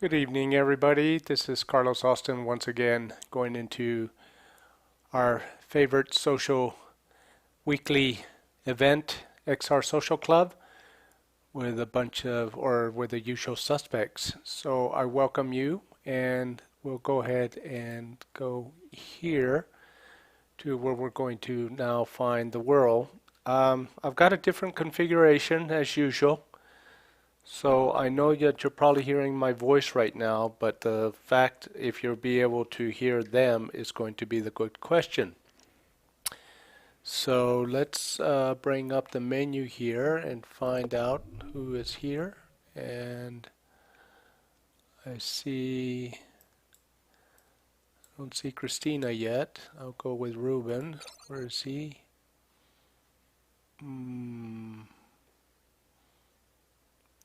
Good evening, everybody. This is Carlos Austin once again going into our favorite social weekly event, XR Social Club, with a bunch of, or with the usual suspects. So I welcome you, and we'll go ahead and go here to where we're going to now find the world. I've got a different configuration as usual. So I know that you're probably hearing my voice right now, but the fact if you'll be able to hear them is going to be the good question. So let's bring up the menu here and find out who is here. And I don't see Christina yet. I'll go with Ruben. Where is he?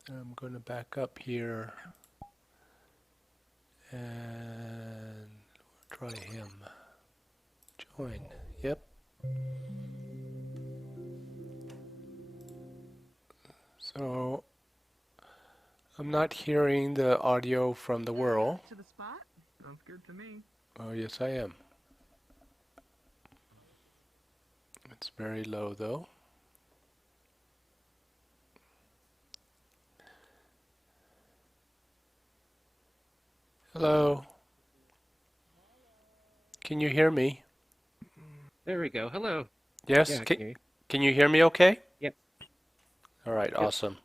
I'm going to back up here and try him. Join. Yep. So I'm not hearing the audio from the world. To the spot? Sounds good to me. Oh, yes, I am. It's very low, though. Hello. Can you hear me? There we go. Hello. Yes? Yeah, I can hear you. Can you hear me okay? Yep. All right, Yep. awesome.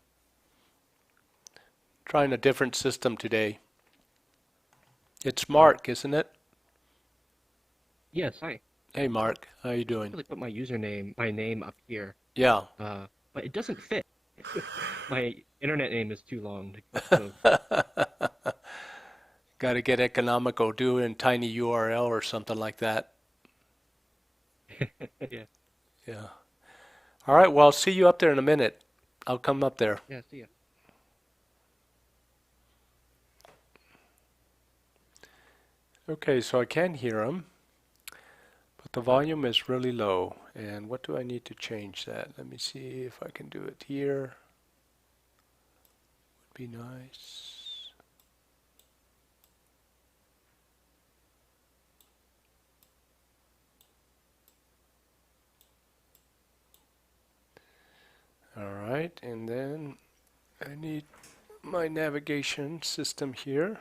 Trying a different system today. It's Mark, isn't it? Yes, hi. Hey, Mark. How you I doing? really put my name up here, Yeah. but it doesn't fit. My internet name is too long to go both. Got to get economical. Do it in tiny URL or something like that. Yeah. Yeah. All right, well, I'll see you up there in a minute. I'll come up there. Yeah, see ya. Okay, so I can hear him, but the volume is really low. And what do I need to change that? Let me see if I can do it here. Would be nice. All right, and then I need my navigation system here.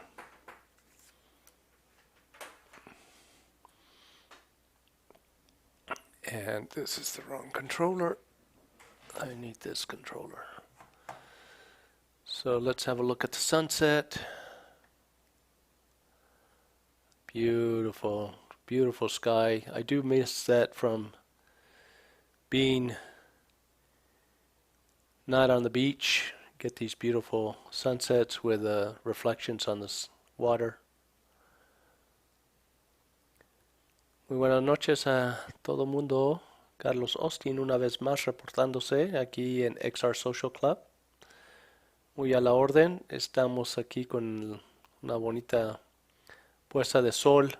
And this is the wrong controller. I need this controller. So let's have a look at the sunset. Beautiful, beautiful sky. I do miss that from being not on the beach. Get these beautiful sunsets with reflections on the water. Muy buenas noches a todo mundo. Carlos Austin una vez más reportándose aquí en XR Social Club. Muy a la orden. Estamos aquí con una bonita puesta de sol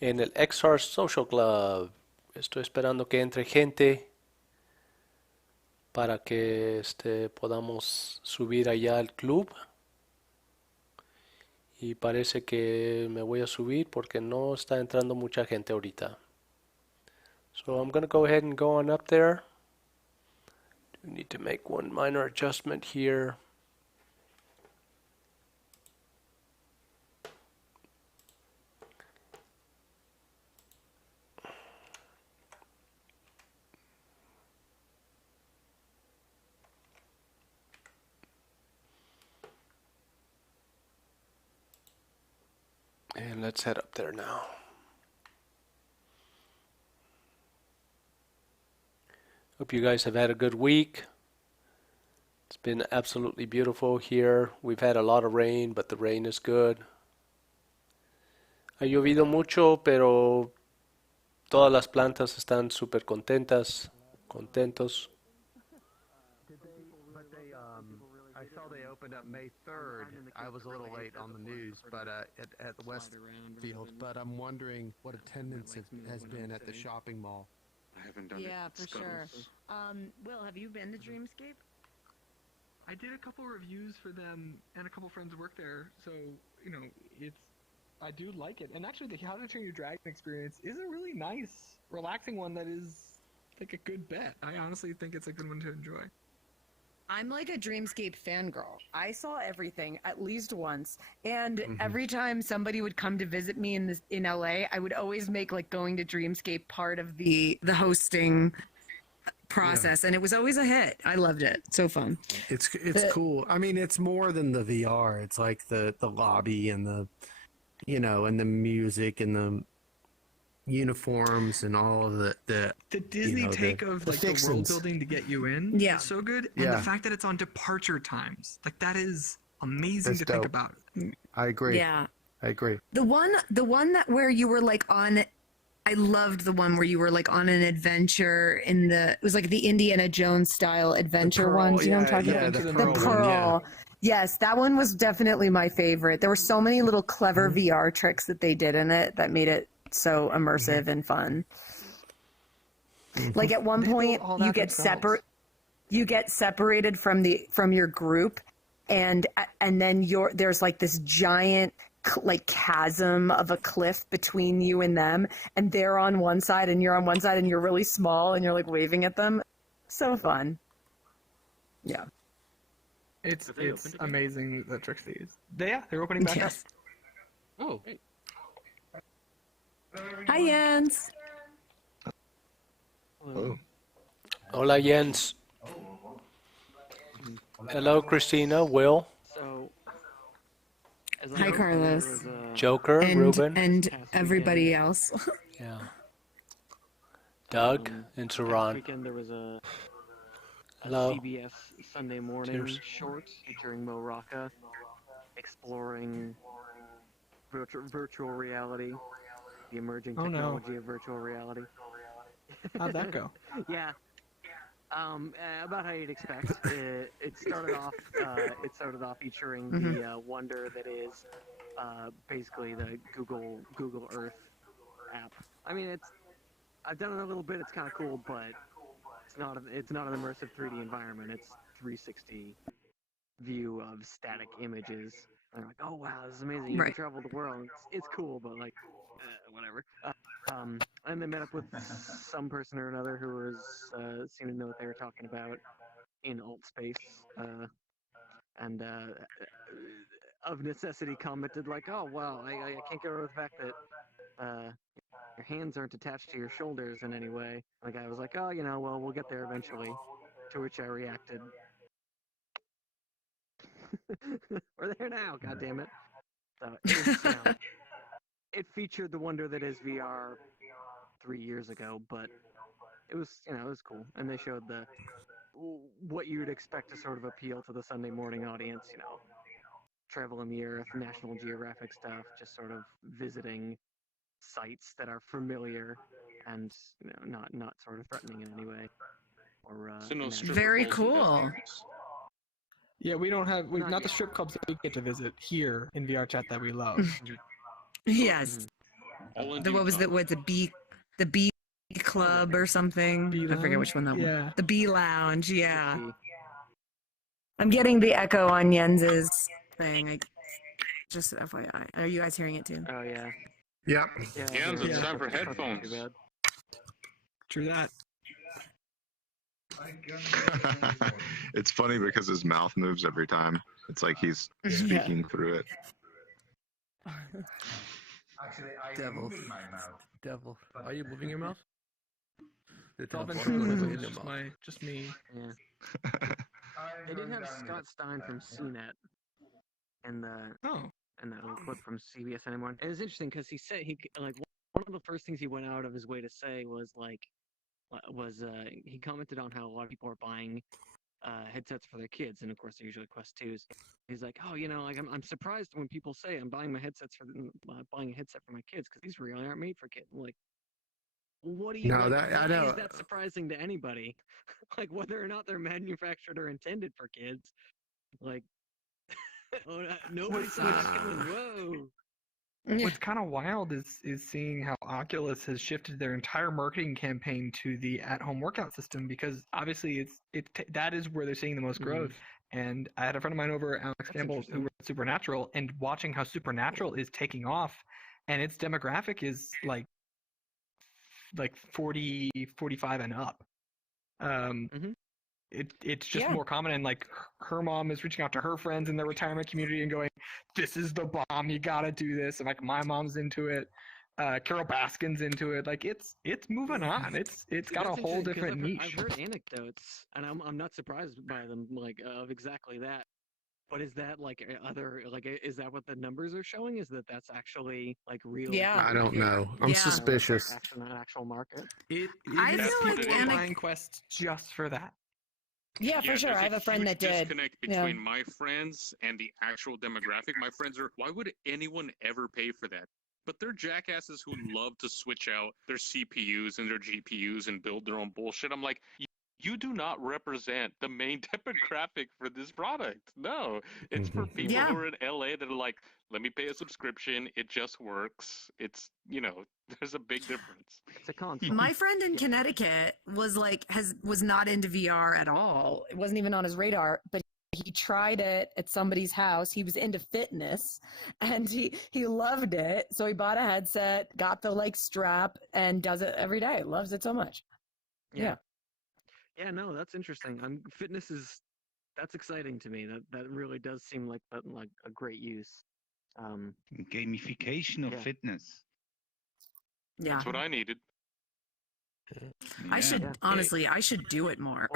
en el XR Social Club. Estoy esperando que entre gente para que podamos subir allá al club. Y parece que me voy a subir porque no está entrando mucha gente ahorita. So I'm going to go ahead and go on up there. Do need to make one minor adjustment here. And let's head up there now. Hope you guys have had a good week. It's been absolutely beautiful here. We've had a lot of rain, but the rain is good. Ha llovido mucho, pero todas las plantas están súper contentas, contentos. I saw they opened up May 3rd. I was a little late on the news, but at the Westfield. But I'm wondering what attendance has been at the shopping mall. Yeah, for sure. Will, have you been to Dreamscape? I did a couple reviews for them, and a couple friends work there, so I do like it. And actually, the How to Train Your Dragon experience is a really nice, relaxing one that is like a good bet. I honestly think it's a good one to enjoy. I'm like a Dreamscape fangirl. I saw everything at least once, and every time somebody would come to visit me in LA, I would always make like going to Dreamscape part of the hosting process, and it was always a hit. I loved it. So fun. It's cool. I mean, it's more than the VR. It's like the lobby and the and the music and the uniforms and all of the Disney take of the like the world fixins. building to get you in Yeah. is so good, and Yeah. the fact that it's on departure times, like that is amazing That's to think dope. about. I agree. Yeah. I agree. The one that where you were like on, I loved the one where you were like on an adventure it was like the Indiana Jones style adventure Pearl, ones. You know what I'm yeah, talking yeah, about? the The Pearl one, yeah. Pearl. Yes, that one was definitely my favorite. There were so many little clever VR tricks that they did in it that made it so immersive and fun. Like at one They built point all you that get themselves. you get separated from your group, and then there's like this giant like chasm of a cliff between you and them, and they're on one side and you're on one side and you're really small and you're like waving at them. So fun. Yeah. It's Have they opened again? amazing the tricks they use. They're opening back Yes. Oh, great. Hi, Jens. Hello. Hola, Jens. Hello, Christina, Will, So, as I Hi, heard, Carlos. there was a Joker, And Ruben, and everybody else. yeah, Doug, and past Saran. weekend there was a Hello. CBS Sunday morning Cheers. short featuring Mo Rocca exploring virtual reality, the emerging Oh, no. technology of virtual reality. How'd that go? Yeah. About how you'd expect. It started off. It started off featuring the wonder that is basically the Google Earth app. I mean, I've done it a little bit. It's kind of cool, but it's not an immersive 3D environment. It's 360 view of static images. And I'm like, oh wow, this is amazing. You Right. can travel the world. It's cool, but like, whatever. And they met up with some person or another who was seemed to know what they were talking about in alt space, and of necessity commented like, "Oh wow, I can't get over the fact that your hands aren't attached to your shoulders in any way." And the guy was like, "Oh, well, we'll get there eventually." To which I reacted, "We're there now, God damn it!" So it featured the wonder that is VR 3 years ago, but it was cool, and they showed what you'd expect to sort of appeal to the Sunday morning audience, traveling the earth, National Geographic stuff, just sort of visiting sites that are familiar and not sort of threatening in any way. Or So no inaccurate. stripper Very poles and cool. dance Yeah, we don't have Not not the yet. strip clubs that we get to visit here in VR chat that we love. Yes. all in What was due time. the B Club or something? Bee I forget which one that Lounge? was. Yeah. The B Lounge. Yeah. See, I'm getting the echo on Jens's thing. Just FYI. Are you guys hearing it too? Oh yeah. Yep. Yeah. Jens, it's time for Not too headphones. bad. True that. It's funny because his mouth moves every time. It's like he's Yeah. speaking through it. Actually, I Devil. moved my mouth. Devil. Are you moving your mouth? It's all been Mhm. ventriloquism. Just me. Yeah. I'm They did going have down Scott with Stein from that. CNET and Oh. that little clip from CBS anymore. It was interesting because he said one of the first things he went out of his way to say was he commented on how a lot of people are buying headsets for their kids, and of course they're usually Quest 2s. He's like, oh, like I'm surprised when people say I'm buying my headsets buying a headset for my kids because these really aren't made for kids. I'm like, what do you? No, like, I why know. is that surprising to anybody? Like whether or not they're manufactured or intended for kids, like nobody saw that coming. Whoa. What's kind of wild is seeing how Oculus has shifted their entire marketing campaign to the at-home workout system, because obviously that is where they're seeing the most growth. And I had a friend of mine over, Alex Campbell, who interesting. worked at Supernatural, and watching how Supernatural is taking off, and its demographic is like 40, 45 and up. Mhm. It's just Yeah. more common, and like her mom is reaching out to her friends in the retirement community and going, "This is the bomb. You gotta do this." And like my mom's into it. Carol Baskin's into it. Like it's moving on. It's got a That's whole interesting, 'cause different I've niche. heard anecdotes, and I'm not surprised by them, like of exactly that. But is that like is that what the numbers are showing? Is that that's actually like real? Yeah. I don't know. I'm Yeah. suspicious. Actual market. I There's feel people like who are anec- buying quests just for that. Yeah, for sure. there's I have a friend huge that did. disconnect Yeah. between my friends and the actual demographic. My friends are, why would anyone ever pay for that? But they're jackasses who love to switch out their CPUs and their GPUs and build their own bullshit. I'm like, you do not represent the main demographic for this product. No, it's for people Yeah. who are in LA that are like, let me pay a subscription. It just works. It's, there's a big difference. It's a console. My friend in Connecticut was was not into VR at all. It wasn't even on his radar, but he tried it at somebody's house. He was into fitness and he loved it. So he bought a headset, got the like strap, and does it every day. Loves it so much. Yeah. Yeah, no, that's interesting. Fitness that's exciting to me. That really does seem like a great use. Gamification of Yeah. fitness. Yeah. That's what I needed. I should Yeah. honestly, I should do it more.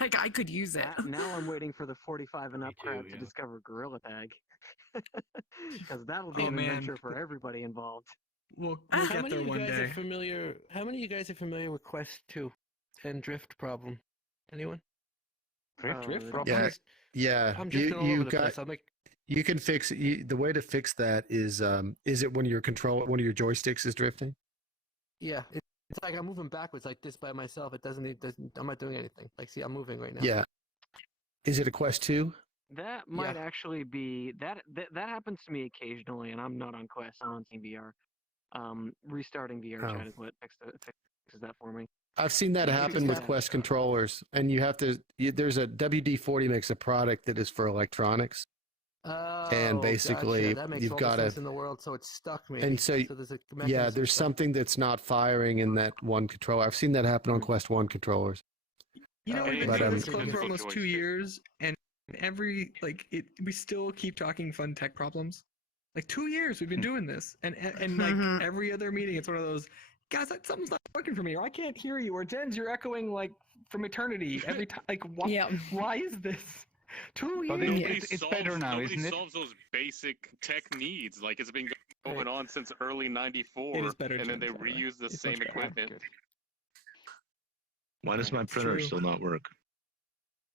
Like I could use it. Now I'm waiting for the 45 and up Me too, crowd to yeah. discover Gorilla Tag. Because that'll be Oh, an man. adventure for everybody involved. We'll How get many there of you one guys day. are familiar? How many of you guys are familiar with Quest 2 and Drift Problem? Anyone? Drift Problem? Yeah. Yeah, I'm just all you over the got. place. I'm like, You can fix it. The way to fix that is it when your one of your joysticks is drifting? yeah, it's like I'm moving backwards like this by myself. It doesn't. I'm not doing anything. Like, see, I'm moving right now. Yeah. Is it a Quest 2? That might actually be that happens to me occasionally, and I'm not on Quest. I'm on Team VR. Restarting VR Oh. chat is what fixes that for me. I've seen that You happen fix with that. Quest controllers, and you have to. There's a WD-40 makes a product that is for electronics, Oh, basically, gotcha. That makes you've all the gotta- sense in the world. So it's stuck, maybe. and so there's a yeah, mechanism there's stuck. something that's not firing in that one controller. I've seen that happen on Quest 1 controllers. You know, But, we've been But, doing this um, club for Physical almost 2 joystick. years, and we still keep talking fun tech problems. Like 2 years we've been doing this, and like Mhm. every other meeting, it's one of those, guys, something's not working for me, or I can't hear you, or Jens, you're echoing like from eternity every time. Like, why? Yeah. Why is this? 2 But years. Nobody it's better now, nobody isn't it? solves those basic tech needs. Like, it's been going on since early '94, It is better, and then they Jens, by the way. reuse the It's same much better. equipment. Why does my It's printer true. still not work?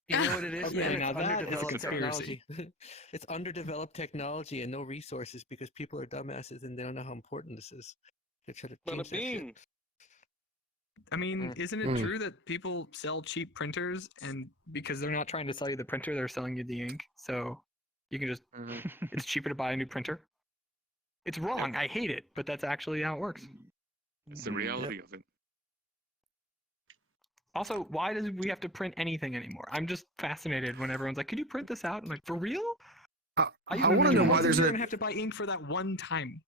You know what it is? Okay, man? now It's that is a underdeveloped conspiracy. technology. It's underdeveloped technology and no resources because people are dumbasses and they don't know how important this is. They try to Bada change that shit. bing. I mean, Mm. isn't it Mm. true that people sell cheap printers, and because they're not trying to sell you the printer, they're selling you the ink? So you can just, it's cheaper to buy a new printer. It's wrong. I hate it, but that's actually how it works. It's the reality of it. Also, why do we have to print anything anymore? I'm just fascinated when everyone's like, "Could you print this out?" I'm like, "For real?" I used want to print know it why once, there's and you're a gonna have to buy ink for that one time.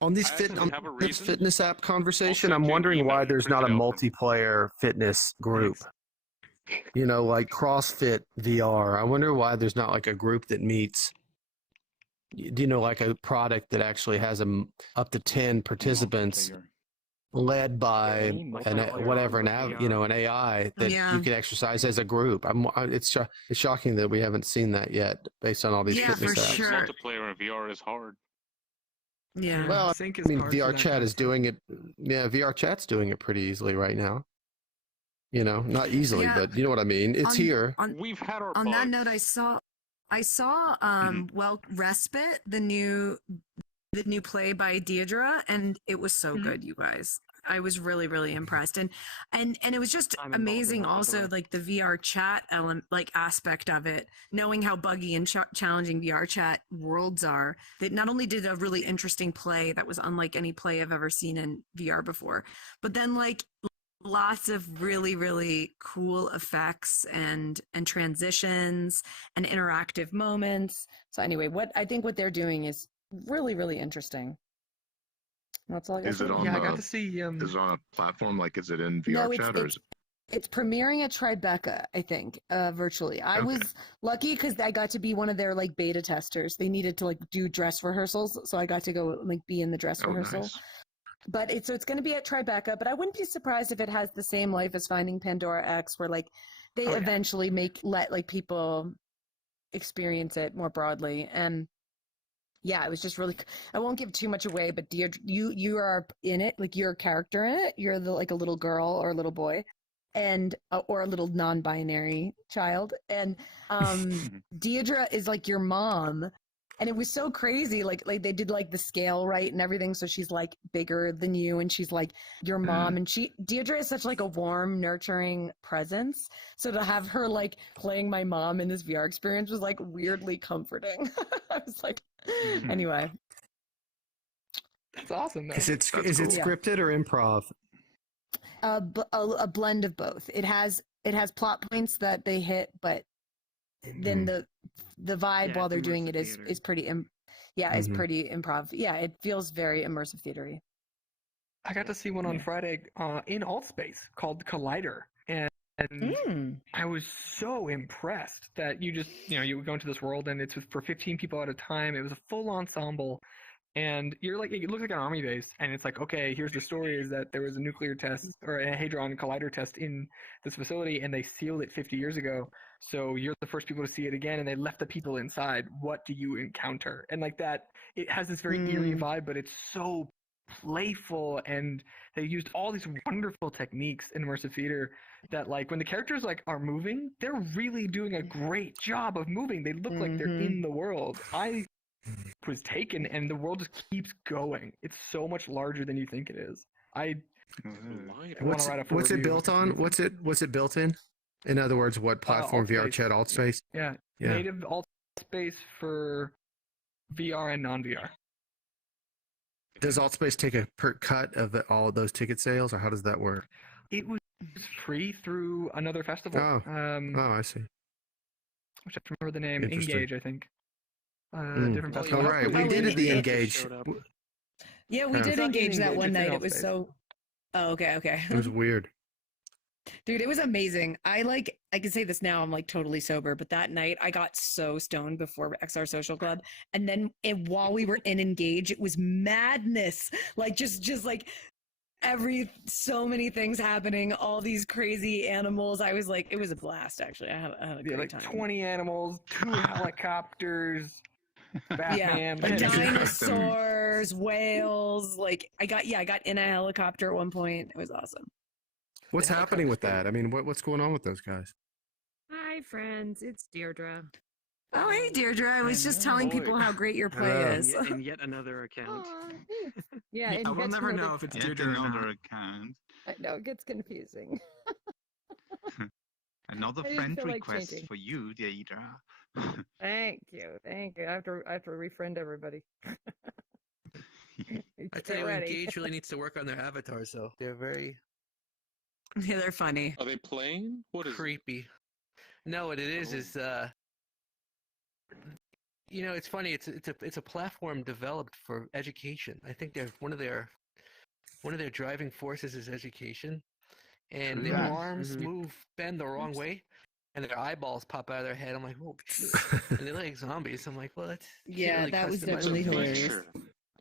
on these I fit actually on have a this reason. fitness app conversation. I'll I'm send you an wondering email, why you there's print not a it out for me. multiplayer fitness group. You know, like CrossFit VR. I wonder why there's not like a group that meets. Do you know, like a product that actually has up to 10 participants, Multiplayer. led by an AI that Yeah. you can exercise as a group. It's shocking that we haven't seen that yet, based on all these Yeah, fitness for apps. sure. Multiplayer in VR is hard. Yeah. Well, Sync I is mean, hard for VR that chat kind of is stuff. doing it. Yeah, VR chat's doing it pretty easily right now. You know, not easily, Yeah. but you know what I mean. It's On- here. On, We've had our on bugs. that note, I saw well, Respite, the new play by Deidre, and it was so Mhm. good, you guys. I was really, really impressed, and it was just I'm involved in amazing. that, by the Also, way. like the VR chat aspect of it, knowing how buggy and challenging VR chat worlds are. That not only did a really interesting play that was unlike any play I've ever seen in VR before, but then like lots of really, really cool effects and transitions and interactive moments. So anyway, what they're doing is really, really interesting. That's all I got. Is it on Yeah, I got to see. Is it on a platform? Like, is it in VR No, chat or is it? it's premiering at Tribeca, I think, virtually. I was lucky because I got to be one of their like beta testers. They needed to like do dress rehearsals, so I got to go like be in the dress rehearsal. Nice. But it's going to be at Tribeca. But I wouldn't be surprised if it has the same life as Finding Pandora X, where like they eventually let like people experience it more broadly. And yeah, it was just really. I won't give too much away, but Deirdre, you are in it, like you're a character in it. You're like a little girl or a little boy, and or a little non-binary child, and Deirdre is like your mom. And it was so crazy, like they did like the scale right and everything. So she's like bigger than you, and she's like your mom. And Deirdre is such like a warm, nurturing presence. So to have her like playing my mom in this VR experience was like weirdly comforting. I was like, anyway. That's awesome. Though. Is it scripted or improv? A blend of both. It has plot points that they hit, but then the vibe while they're doing it is pretty is pretty improv. Yeah, it feels very immersive theatery. I got to see one on Friday in Altspace called Collider, and I was so impressed that you would go into this world and it's for 15 people at a time. It was a full ensemble. And you're like, it looks like an army base, and it's like, okay, here's the story: is that there was a nuclear test or a hadron collider test in this facility, and they sealed it 50 years ago. So you're the first people to see it again, and they left the people inside. What do you encounter? And like that, it has this very eerie vibe, but it's so playful, and they used all these wonderful techniques in immersive theater that, like, when the characters like are moving, they're really doing a great job of moving. They look like they're in the world. I was taken, and the world just keeps going. It's so much larger than you think it is. What's it built on? What's it built in? In other words, what platform? VR chat, Altspace? Yeah, native Altspace for VR and non-VR. Does Altspace take a per cut of all those ticket sales, or how does that work? It was free through another festival. I see. Which I remember the name. Engage, I think. Different festival. Oh, right. We did the Engage. Yeah, we did Engage that one night. It was so... Oh, okay. It was weird. Dude, it was amazing. I can say this now, I'm like totally sober, but that night I got so stoned before XR Social Club. And then while we were in Engage, it was madness. Like just like so many things happening, all these crazy animals. I was like, it was a blast, actually. I had a great time. 20 animals, 2 helicopters, Batman, dinosaurs, whales. Like I got in a helicopter at one point. It was awesome. What's happening with that? I mean, what's going on with those guys? Hi, friends. It's Deirdre. Oh, hey, Deirdre. I was just telling people how great your play is. And yet another account. Yeah, we'll never know if it's Deirdre or not. Account. I know, it gets confusing. Another friend request for you, Deirdre. Thank you. I have to refriend everybody. I tell you, Engage really needs to work on their avatars, though. They're very... Yeah, they're funny. Are they playing? What is creepy? No, what it is it's funny. It's a platform developed for education. I think they're one of their driving forces is education, and their arms bend the wrong way, and their eyeballs pop out of their head. I'm like, oh, and they're like zombies. I'm like, what? Yeah, that was definitely hilarious.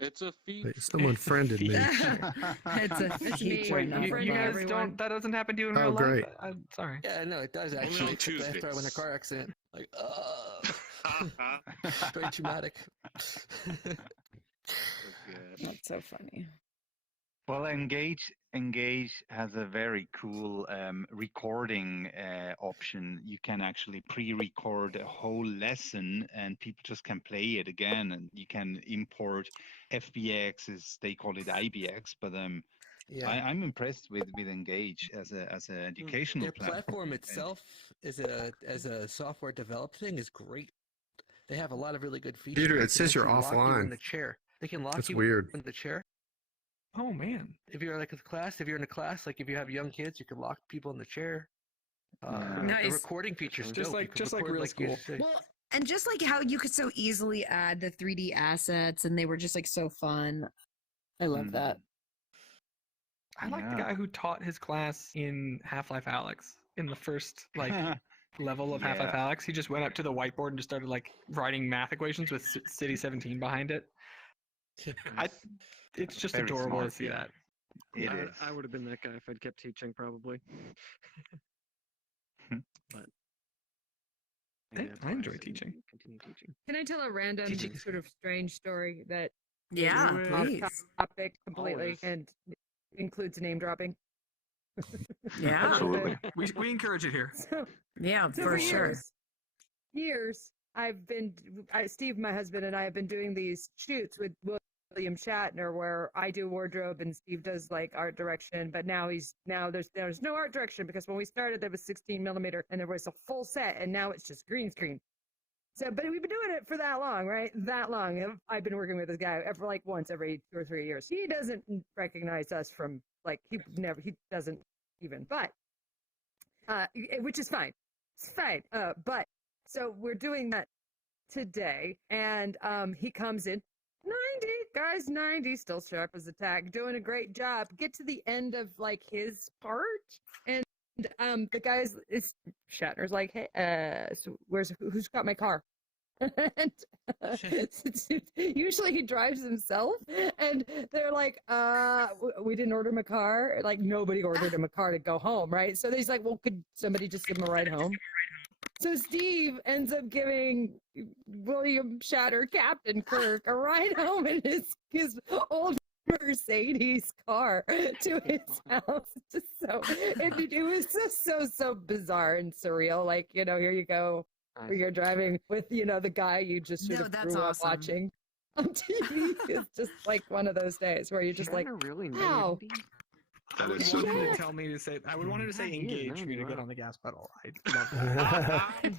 It's a feature. Someone friended me. It's a feature. Wait, you guys don't. That doesn't happen to you in real life. Great. I'm sorry. Yeah, no, it does actually. After I went in a car accident, like, very traumatic. That's so funny. Well, Engage has a very cool recording option. You can actually pre-record a whole lesson, and people just can play it again. And you can import FBX, they call it IBX, but I'm impressed with Engage as an educational Their platform itself as a software developed thing is great. They have a lot of really good features. Peter, it says you're offline. In the chair. They can lock That's you weird. in the chair. Oh man. If you're like if you're in a class, like if you have young kids, you can lock people in the chair. The Nice. recording feature's Just dope. You like- can just like record, real you school. say. Well, and just like how you could so easily add the 3D assets, and they were just like so fun. I love that. I like the Yeah. guy who taught his class in Half-Life Alyx in the first like level of Half-Life Yeah. Alyx. He just went up to the whiteboard and just started like writing math equations with City 17 behind it. It's just Very adorable to smart, see yeah. that. It is. I would have been that guy if I'd kept teaching, probably. But maybe that's I why enjoy said teaching. Continue teaching. Can I tell a random Teaching. sort of strange story that Yeah, is please. off topic completely Always. and includes name dropping? Yeah, Absolutely. We encourage it here. So, yeah, so for sure. Years, Steve, my husband, and I have been doing these shoots with William Shatner where I do wardrobe and Steve does like art direction. But now there's no art direction because when we started there was 16 millimeter and there was a full set and now it's just green screen. So, but we've been doing it for that long, right? That long. I've been working with this guy for like once every 2 or 3 years. He doesn't recognize us from like he doesn't even. But which is fine. It's fine. But so we're doing that today, and he comes in 90 guys, 90, still sharp as a tack, doing a great job. Get to the end of like his part, and the guys, it's Shatner's like, hey, so who's got my car? And usually he drives himself, and they're like, we didn't order him a car. Like nobody ordered him a car to go home, right? So he's like, well, could somebody just give him a ride home? So Steve ends up giving William Shatter, Captain Kirk, a ride home in his old Mercedes car to his house. Just it was so bizarre and surreal. Like, here you go. Where you're driving with, the guy you just sort of that's grew up awesome. watching on TV. It's just like one of those days where you're just like, Shatner really wow. 90? That I would is so want him cool. to tell me to say. I would want him to say Yeah, he is engage for me to 90, get wow. on the gas pedal. I love that.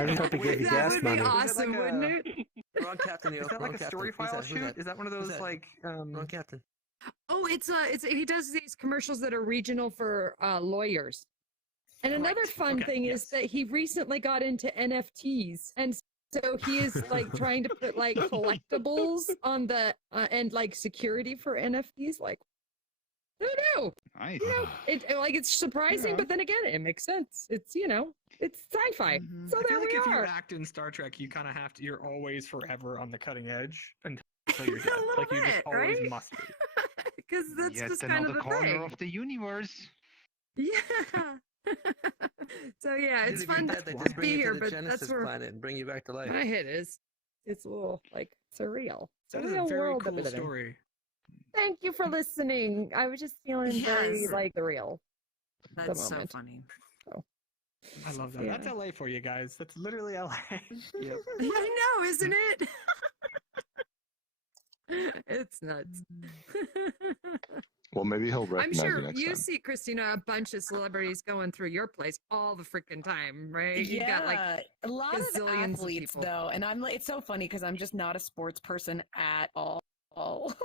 I just hope he gave you That gas would be money. awesome, wouldn't it? Wrong captain, yo. Is that Wrong like a captain. story Who's file that? Who's shoot? that? Is that one of Who's those that? like Wrong captain. Oh, it's he does these commercials that are regional for lawyers. And another fun Okay, thing is yes. that he recently got into NFTs, and so he is like trying to put like collectibles on the and like security for NFTs. Like, I don't know. Nice. It's surprising, but then again, it makes sense. It's it's sci-fi. Mhm. So I there feel like we if you are. act in Star Trek, you kind of have to. You're always forever on the cutting edge until you're dead. A little Like you just bit, always right? must be. Because that's Yet just kind another of the corner thing. of the universe. Yeah. So yeah, it's If you're fun dead, they to just bring be you here, to the but Genesis that's where planet and bring you back to life. it is. It's a little like surreal. That is a Surreal very world that cool we live in. story. Thank you for listening. I was just feeling very Yes. like surreal. That's so moment. funny. I love that. Yeah. That's LA for you guys. That's literally LA. Yep. I know, isn't it? It's nuts. Well, maybe he'll I'm recognize you sure next you time. see, Christina, a bunch of celebrities going through your place all the freaking time, right? You got like a lot of gazillions of athletes people. though, and I'm like, it's so funny because I'm just not a sports person at all.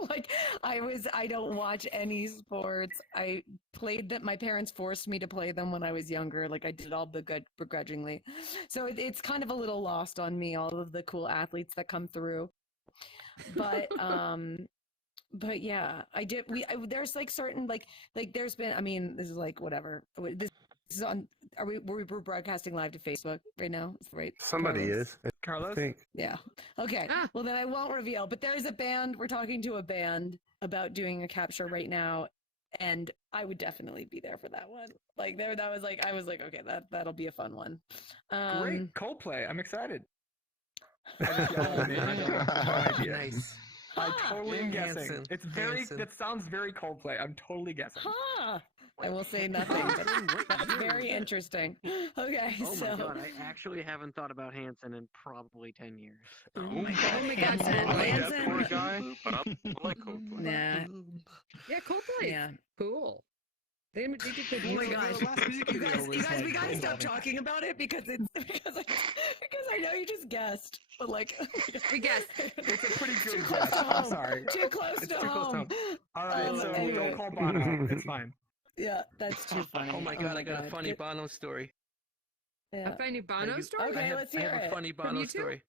Like I don't watch any sports. I played them. My parents forced me to play them when I was younger. Like I did all begrudgingly. So it's kind of a little lost on me, all of the cool athletes that come through. But yeah, I did. There's like certain like there's been. I mean, this is like whatever. This is on. We're broadcasting live to Facebook right now, right? Somebody Carlos? is. I Carlos? think. Yeah. Okay. Ah. Well, then I won't reveal. But there's a band. We're talking to a band about doing a capture right now, and I would definitely be there for that one. Like there, that was like I was like, okay, that'll be a fun one. Great Coldplay. I'm excited. Oh, man. idea. Nice. I totally am guessing. Hanson. It's very. Hanson. That sounds very Coldplay. I'm totally guessing. Huh. I will say nothing, but that's very interesting. Okay, Oh so my god, I actually haven't thought about Hanson in probably 10 years. Oh my God, Hanson, I like that Hanson. poor guy, but I like Coldplay. Nah. yeah, Coldplay. Yeah. Cool. They did the Oh my music- gosh. the last music You video guys, was, you guys, we like, gotta stop mind-blowing. talking about it because it's because I know you just guessed, but like We guessed. It's a pretty too good close guess. to I'm home. sorry. Too close It's to too close to home. home. All right, so anyway. don't call Bono. It's fine. Yeah, that's too funny. Oh my god, I got a God. funny Good- Bono story. Yeah. A funny Bono I- story? Okay, I have, let's I hear have it. a funny From Bono you two? story.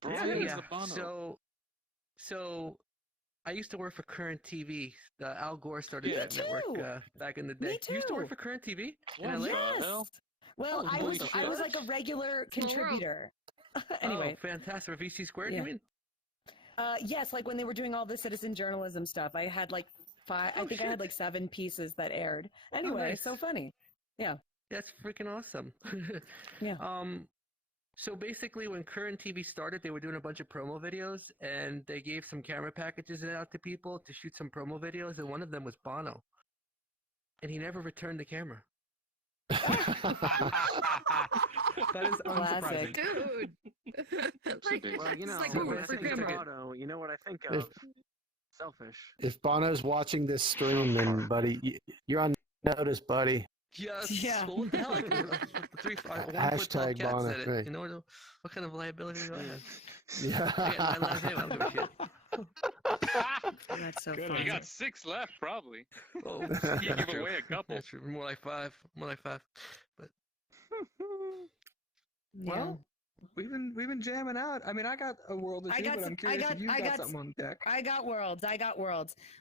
Brian Yeah. the Bono. So I used to work for Current TV. Al Gore started Me that network too. Back in the Me day. You used to work too. for Current TV? What in the LA? hell? Yes. Well, I Holy was shit. like a regular Small world. contributor. Anyway, Oh, fantastic. For VC Squared, Yeah. you mean? yes, like when they were doing all the citizen journalism stuff, I had like five. I Oh, think I had shit. like 7 pieces that aired. Anyway, nice. so funny. Yeah. That's freaking awesome. Yeah. So basically, when Current TV started, they were doing a bunch of promo videos, and they gave some camera packages out to people to shoot some promo videos, and one of them was Bono, and he never returned the camera. That is Classic. unsurprising. Dude. like, Well, you it's know, like when work I for think of camera. Bono, you know what I think If- of? Selfish. If Bono's watching this stream, then buddy, you're on notice, buddy. Yes. Yeah. Well, what the hell? Like, 1 foot Hashtag tall cat Bono, said it. right. You know what kind of liability do I have? Yeah. I got 9 lives anyway. I don't give a shit. That's so You funny. got 6 left, probably. Oh, You give away a couple. that's true. More like 5. More like 5. But Yeah. Well, we've been jamming out. I mean, I got a world or I two, got but some- I'm curious if you got something on deck. I got worlds.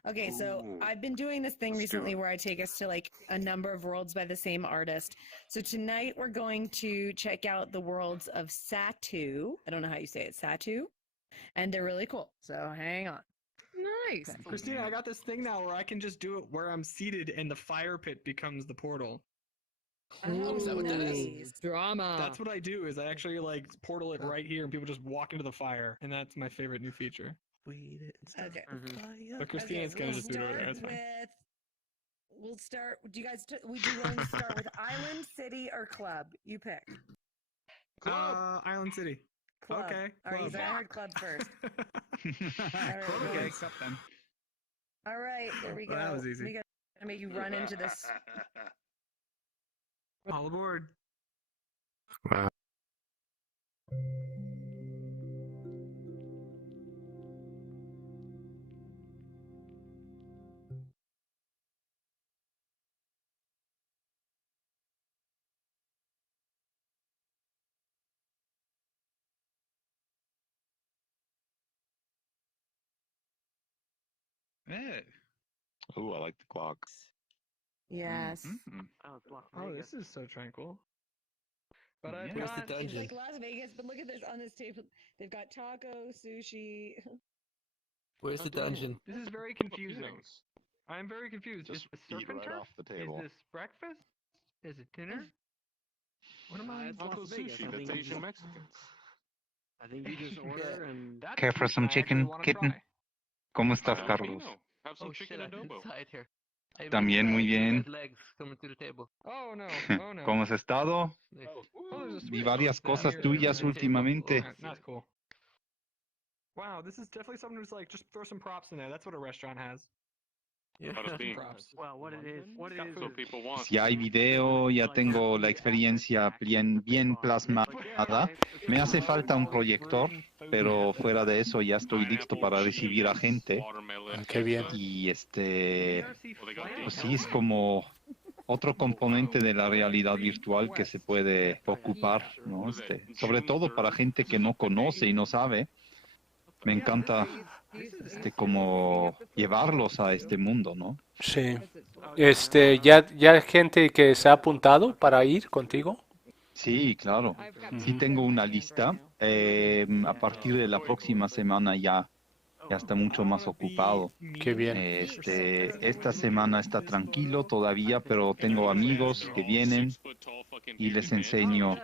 Okay, so Ooh. I've been doing this thing Let's do recently it. where I take us to like a number of worlds by the same artist. So tonight we're going to check out the worlds of Satu. I don't know how you say it, Satu. And they're really cool. So hang on. Nice. Christina, I got this thing now where I can just do it where I'm seated and the fire pit becomes the portal. Oh, is that what that is? Nice. Drama. That's what I do is I actually like portal it right here and people just walk into the fire and that's my favorite new feature. we didn't start Okay. the fire. But Christina's Okay, gonna we'll just do it over there. start That's fine. with- We'll start. Do you guys? Would you willing to start with island, city, or club? You pick. Island City. Club. Okay. All right, club. so I heard club first. Okay, Okay. accept them. All right, here we go. Well, that was easy. We got to make you run into this. All aboard. Wow. Yeah. Ooh, I like the clock. Yes. Mhm. Oh, it's Las Oh, Vegas. this is so tranquil. But I've Yeah. Where's the got It's dungeon? like Las Vegas, but look at this on this table. They've got taco, sushi. Where's the dungeon? this is very confusing. I'm very confused. Just is eat surf and right turf? off the table. Is this breakfast? Is it dinner? What am I? It's Uncle Las Vegas. Sushi, I think that's you Asian just- Mexicans. I think you just order and That's Care for what some I actually chicken, wanna kitten? try. ¿Cómo estás, Jalapeno. Carlos? Have some Oh chicken shit, I'm adobo. inside here. I even También got muy bien. red legs coming through the table. Oh no! Oh no! ¿Cómo has estado? Nice. Oh, there's a Vi switch. varias Yeah, cosas here, tuyas here, table. últimamente. That's cool. Wow, this is definitely something who's like just throw some props in there. That's what a restaurant has. Yeah. Bada bing. Props. well, what it is, That's what people want. Si hay video, ya tengo la experiencia bien plasmada. Me hace falta un proyector, pero fuera de eso ya estoy listo para recibir a gente. Watermelon, Qué bien. pizza. Y Oh, they got pues these. sí, es como otro componente de la realidad virtual que se puede ocupar, ¿no? Sobre todo para gente que no conoce y no sabe. Me encanta como llevarlos a este mundo, ¿no? Sí. ¿Ya hay gente que se ha apuntado para ir contigo? Sí, claro. Sí tengo una lista. A partir de la próxima semana ya está mucho más ocupado. Qué bien. Esta semana está tranquilo todavía, pero tengo amigos que vienen y les enseño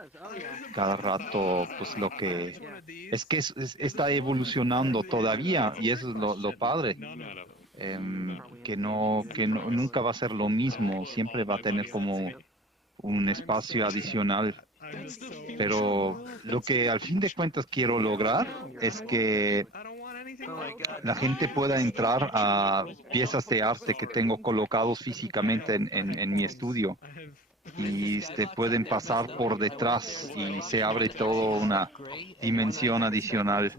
cada rato pues lo que es que está evolucionando todavía y eso es lo padre. Que nunca va a ser lo mismo, siempre va a tener como un espacio adicional. Pero lo que al fin de cuentas quiero lograr es que la gente pueda entrar a piezas de arte que tengo colocados físicamente en mi estudio. Y pueden pasar por detrás y se abre toda una dimensión adicional.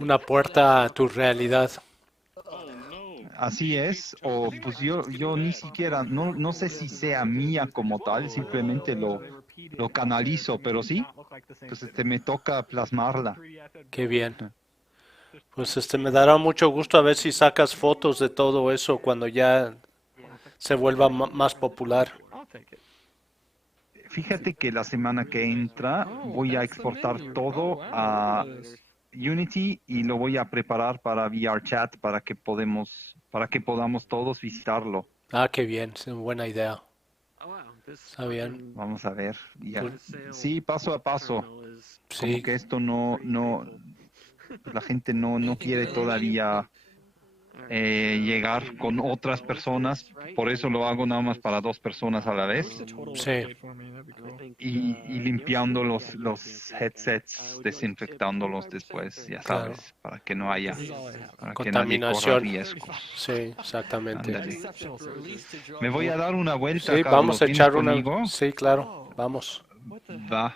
Una puerta a tu realidad. Así es, o pues yo ni siquiera, no sé si sea mía como tal, simplemente lo canalizo, pero sí, pues me toca plasmarla. Qué bien. Pues me dará mucho gusto a ver si sacas fotos de todo eso cuando ya se vuelva más popular. Fíjate que la semana que entra voy a exportar todo a Unity y lo voy a preparar para VRChat para que podamos todos visitarlo. Ah, qué bien, es una buena idea. Está bien. Vamos a ver. Sí, paso a paso. Sí. Como que esto la gente no quiere todavía llegar con otras personas, por eso lo hago nada más para 2 personas a la vez. Sí. Y limpiando los headsets, desinfectándolos después, ya sabes, Claro. para que no haya Contaminación. Que nadie corra riesgos. Sí, exactamente. Ándale. Me voy a dar una vuelta. Sí, Carlos. vamos a ¿Vienes echar una. conmigo? Sí, claro, vamos. Va.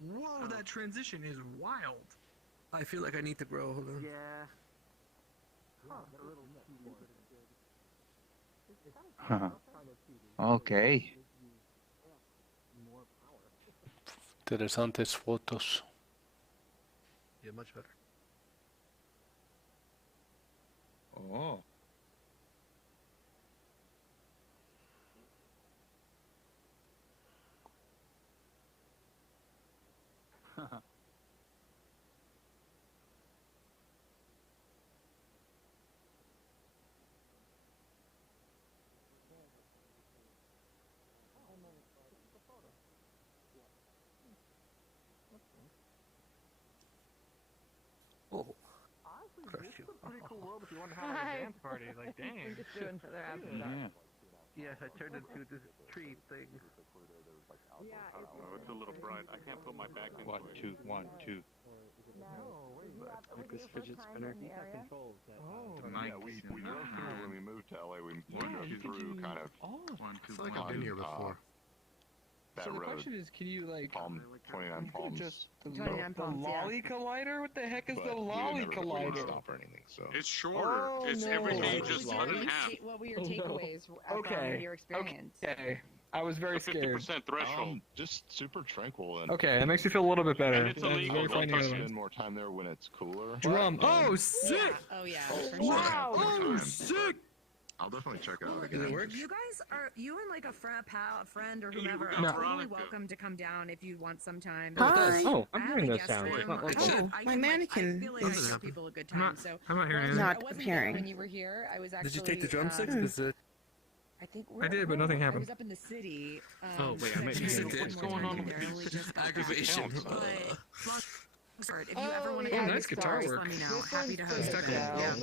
Whoa, that transition is wild. I feel like I need to grow. Hold on. Ok. Interesantes fotos. Yeah, much better. Oh. Oh. This is a pretty cool world if you want to have a dance party. Like, dang. Just doing for their after Yeah. dark. Yes, I turned into this tree thing. Yeah, Oh, it's a little bright. I can't put my back into One, it. two, one, two. Like this fidget spinner. Oh, Yeah, we drove through when we moved to LA. We drove through kind of I feel like I've been here before. that so the road. question is, can you like Palm 29 Palms. just the 29 Palms, yeah. lolly collider? What the heck is but the we would lolly never- we wouldn't collider? stop or anything. So It's shorter. Oh, it's no. everything Lolly? just cut in half. What were your takeaways Okay. from your experience? Okay, I was very The scared. 50% threshold. just super tranquil and Okay, that makes me feel a little bit better. And it's That's illegal, very don't funny touch of it. them. spend more time there when it's cooler. Drum. Oh, sick! Oh yeah. Oh, for wow. sure. Oh, sick! I'll definitely check it out Well, again. you guys are you and like a friend or Dude, whomever we are got totally Veronica. welcome to come down if you want some time. Hi. Oh, I I'm have hearing a those guest sounds. room. It's not like I that. can, My mannequin I feel like I is give people a good I'm time. not- So I'm not hearing when anything. I Not wasn't appearing. here when you were here. I was actually. Did you take the drumsticks? Is it? I think. I did, but nothing I happened. was up in the city. Oh, wait, I might be actually, sick. one What's more going time on in with there. I only just got back. Aggravation. But long story, if you ever want to Oh, come nice to guitar just work. let me know. This Happy to one's host. pretty Yeah.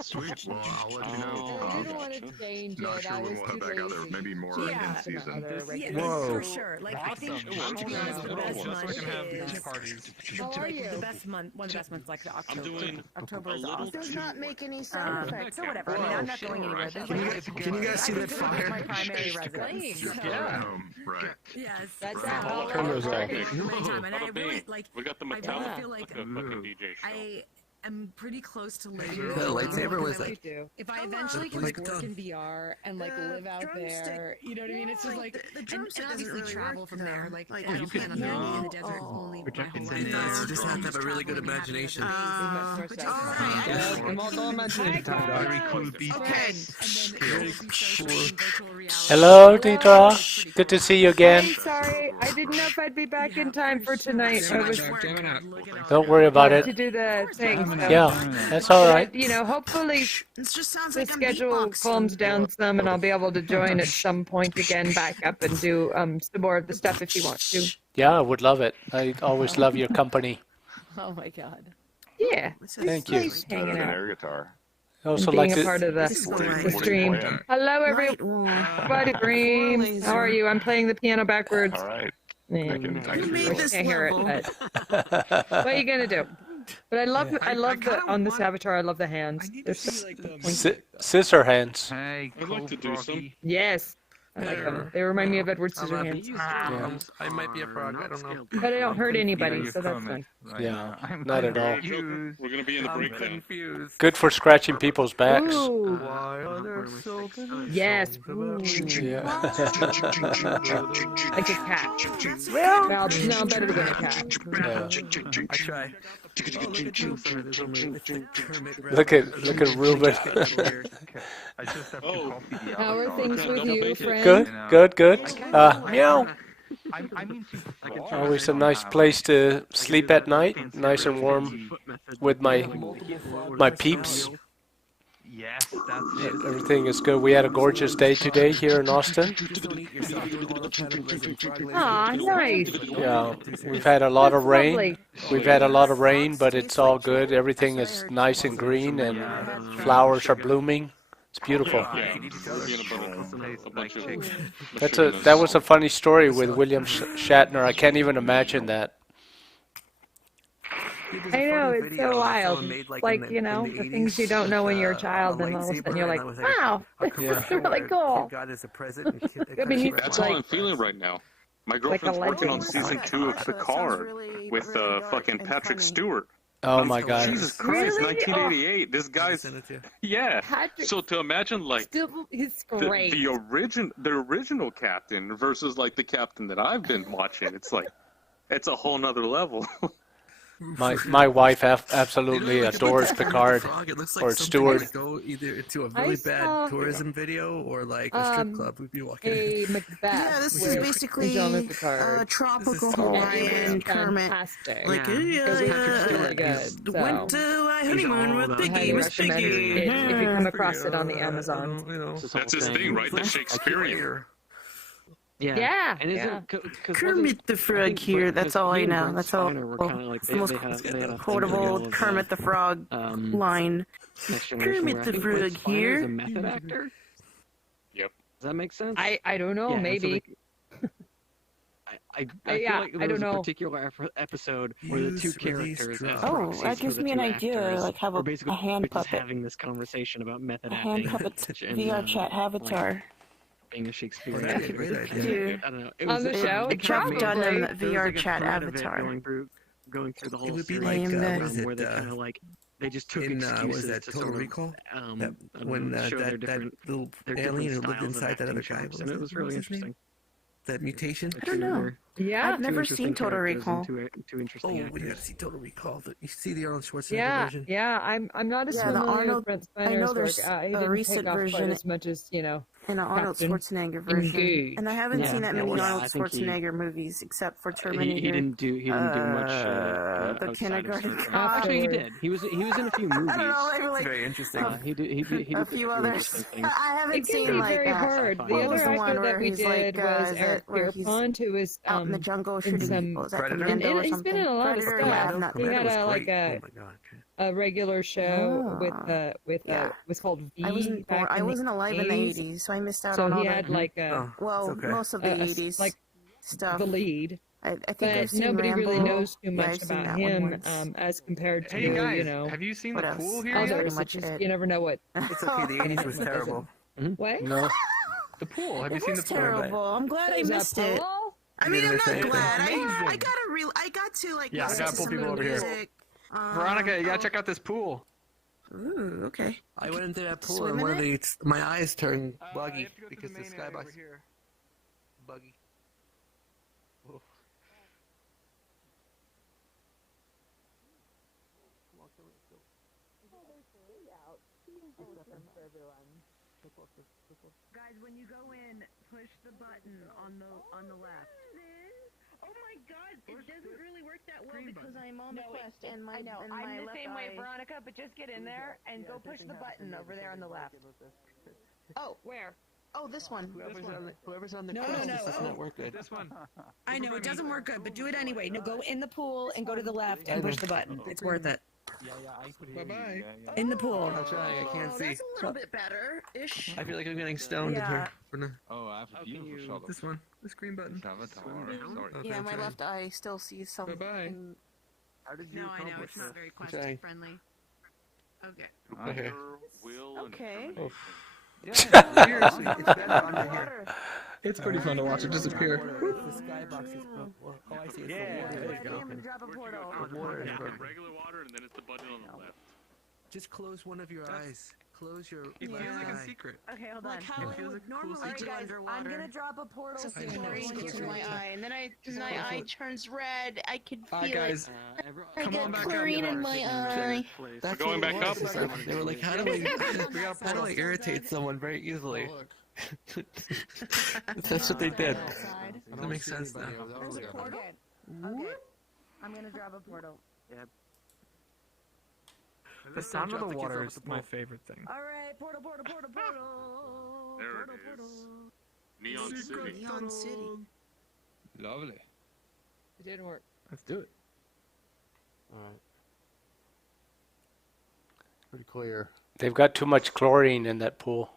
Sweet. Well, I'll let you know. I didn't want to change Not it. sure I when was we'll too have back out there. lazy. Maybe more Yeah. in season. Yeah, Whoa. for sure. Like I think, to be honest, the best Just so I month can have beach is parties. How are like you? the best month. One of the best months, like the October. doing October a is little awesome. Does not make any sound effects. So whatever. I mean, I'm not going anywhere. This Can you is guys- can you guys see that fire? my primary residence. You're So, at home, right? yes. That's Right. all Turn those off. And I Bada really bing. like. We got the I really Metallica feel like fucking DJ show. I am pretty close to Is later. that a lightsaber? What is that? If I eventually can Like like work done. in VR and like live out there, you know what I mean? It's just like the and drumstick doesn't obviously really travel work, from though. there. Like Like, I you don't could- plan on living in the desert No. only my Projected whole It's in life. there. You just have to have a really good Traveling and having imagination. a Much base, more which is satisfying. fun. I'm all imagination time. Very cool beat. Okay. And then it will be social in virtual reality. Hello, Hello. Deetra. Good to see you again. Hey, sorry. I didn't know if I'd be back in time for tonight. I was Jam it out. Don't worry about to it. do the thing. So. Yeah, that's all right. You know, hopefully This just sounds the like I'm schedule beatboxing. calms down some and I'll be able to join at some point again back up and do some more of the stuff if you want to. Yeah, I would love it. I always love your company. Oh my god. Yeah. Thank you. Nice hanging out. Air guitar. I also And like being a to. part of This is the one right. the stream. Hello, everybody. Bream. How are you? I'm playing the piano backwards. All right. Who made this can't hear it, level? but what are you gonna do? But I love the on this avatar. I love the hands. They're so Scissor hands. Hey, I'd like to do some. yes. I like them. They remind me of Edward Scissorhands. Yeah. I might be a frog. I don't know. But I don't hurt anybody, so that's fine. Yeah, not at all. We're gonna be in the breakdown. Confused. Good for scratching people's backs. Ooh. Why are there so many? Yes. Yeah. Like a cat. Well, no, better than a cat. Yeah. I try. Oh, look at you. Sorry, there's only Look at Ruben. I just have to Oh. copy the How are avatar. things with you, friend? Good. Meow. I mean, to Always a nice place to sleep at night, nice and warm with my peeps. Yes, that's it. Everything is good. We had a gorgeous day today here in Austin. Aw, nice. Yeah, we've had a lot of That's rain. lovely. We've had a lot of rain, but it's all good. Everything is nice and green, and flowers are blooming. It's beautiful. Yeah, we're gonna put a bunch of That was a funny story with William Shatner. I can't even imagine that. I know, it's so wild. Like, you know, the things you don't know when you're a child, and all of a sudden you're like, wow, this is really cool. God is a present. I mean, he's That's like, how I'm feeling right now. My Like a girlfriend's working on legend. season 2 of Picard with fucking Patrick Stewart. Oh my God. Jesus Christ, Really? 1988. This guy's yeah. Patrick So to imagine like still, he's the great. the original captain versus like the captain that I've been watching, it's like it's a whole nother level. My wife absolutely adores Picard It looks or like Stewart. something would go either into a I really saw bad tourism video or like a strip club. We'd be walking in. A Macbeth. Yeah, this is with basically Jean-Luc Picard. tropical so Hawaiian Kermit. Fantastic. Like, It's really good. went So, to my honeymoon with I Piggy, highly Miss recommend Piggy. it if you come across it on the Amazon. You know, That's his thing, right? The Shakespearean. Yeah, And yeah. Kermit the Frog here, that's all I know. That's all. It's the most quotable Kermit the Frog line. Kermit the Frog Is here. a method actor. Yep. Does that make sense? I don't know, Yeah, so, maybe. like, I feel Yeah, like I there was don't a know. particular episode where the two characters, as Oh, proxies that for gives the me an two idea, actors, like have were a basically hand just puppet. having this conversation about method A acting. hand puppet and, VR chat avatar. being a Shakespearean that'd be a actor. great idea. Dude. I don't know. It On was the it- show? it kind of made- Jeff Dunham there was, VR like, a chat thread of it avatar. going through the whole would be series, like, what is where it, they kind of like they just took in excuses was that to Total sort of, Recall? I don't When know, show their that different little their alien who different lived styles of inside that other acting guy, chops, what and it was was his really name? interesting. That mutation? The I don't two know. were Yeah. I've never interesting seen Total characters and Recall. two Oh, interesting we gotta actors. see Total Recall. You see the Arnold Schwarzenegger Yeah, version? yeah. I'm not as Yeah, the familiar Arnold- with Brent I know Spiner's there's work. He a didn't recent take off quite version- as much as, you know. In an Arnold Captain Schwarzenegger version. Engaged. And I haven't Yeah. seen that many Yeah, Arnold I think he- Schwarzenegger movies except for He Terminator. didn't do much. The outside of Kindergarten Star Trek. Cop. Actually, he did. He was in a few movies. I don't know, maybe like Very interesting. He did a few others. interesting things. I haven't It can seen be like very that. hard. The What was other the one actor where that we he's like, did was is it Eric where he's Pierpont, who was out in the jungle shooting some- people. Is that Predator? Commando or he's something? been in a lot Predator, of stuff. yeah, not He had Predator was a like great. a Oh my god. a regular show with Yeah. it was called V. I wasn't born, back I in the wasn't alive in the 80s. 80s, so I missed out So on all he that. had like a, Oh, Well, it's okay. most of the a- 80s like stuff. the lead, I think I've but seen nobody really Rambo. knows too Yeah, much I've seen about that one him once. as compared to Hey guys, you know have you seen What the else? pool here That's yet? pretty others. much It's just, it. you never know what. It's okay. The 80s was terrible. What? No. The pool. Have you It seen was the pool? terrible. I'm glad I Is that missed it. Paul? I mean, I'm Didn't miss not anything. glad. Amazing. I got to like Yeah, I listen gotta to pull some people of the over here. music. Veronica, you gotta check out this pool. Ooh, okay. I went into that pool Swim and in one of it? the my eyes turned buggy you have to go because through the the main area skybox over here. buggy. Oof. Guys, when you go in, push the button on the left. Oh my god, it doesn't really work that well because I'm on the quest and my I know. and I'm my the left same way, eye. Veronica, but just get in there and go push the button over there on the left. Oh, Where? oh, this one. Whoever's on the No, quest, no, this does oh. not work good. This one. I know it doesn't work good, but do it anyway. No, go in the pool and go to the left and push the button. It's worth it. Bye-bye. In the pool. I'll try. I can't see. That's a little bit better ish. I feel like I'm getting stoned in here. Oh, I have a beautiful shot of This one. This green button. Avatar. Oh, Yeah, thanks, my Ryan. left eye still sees some. Bye-bye. How did you No, I know accomplish it's not that? very Okay. question friendly. Okay. Okay. Will Okay. and Seriously, it's better under here. It's pretty fun to watch it disappear. The skybox is. Oh, I see. It's Yeah, the water. there There you go. you go. Drop a portal. Water is Yeah, broken. regular water, and then it's the button on the left. Just close one of your eyes. Close your It left feels like a eye. secret. Okay, hold on. Like how it feels would like normally cool do guys, underwater. I'm gonna drop a portal I soon. know. Chlorine gets in my eye, and then my eye turns red. I can feel Alright, guys. I Come get on back chlorine up. in my eye. That's going what it back was. up? They were like, how do we irritate someone very easily? That's what they did. Outside. That makes sense now. There's a portal. Okay. I'm gonna drop a portal. The sound of Drop the the kids water off is at the my pool. favorite thing. All right, portal. There it Portal. is. Neon City. Neon City. Lovely. It didn't work. Let's do it. Alright. Pretty clear. They've got too much chlorine in that pool.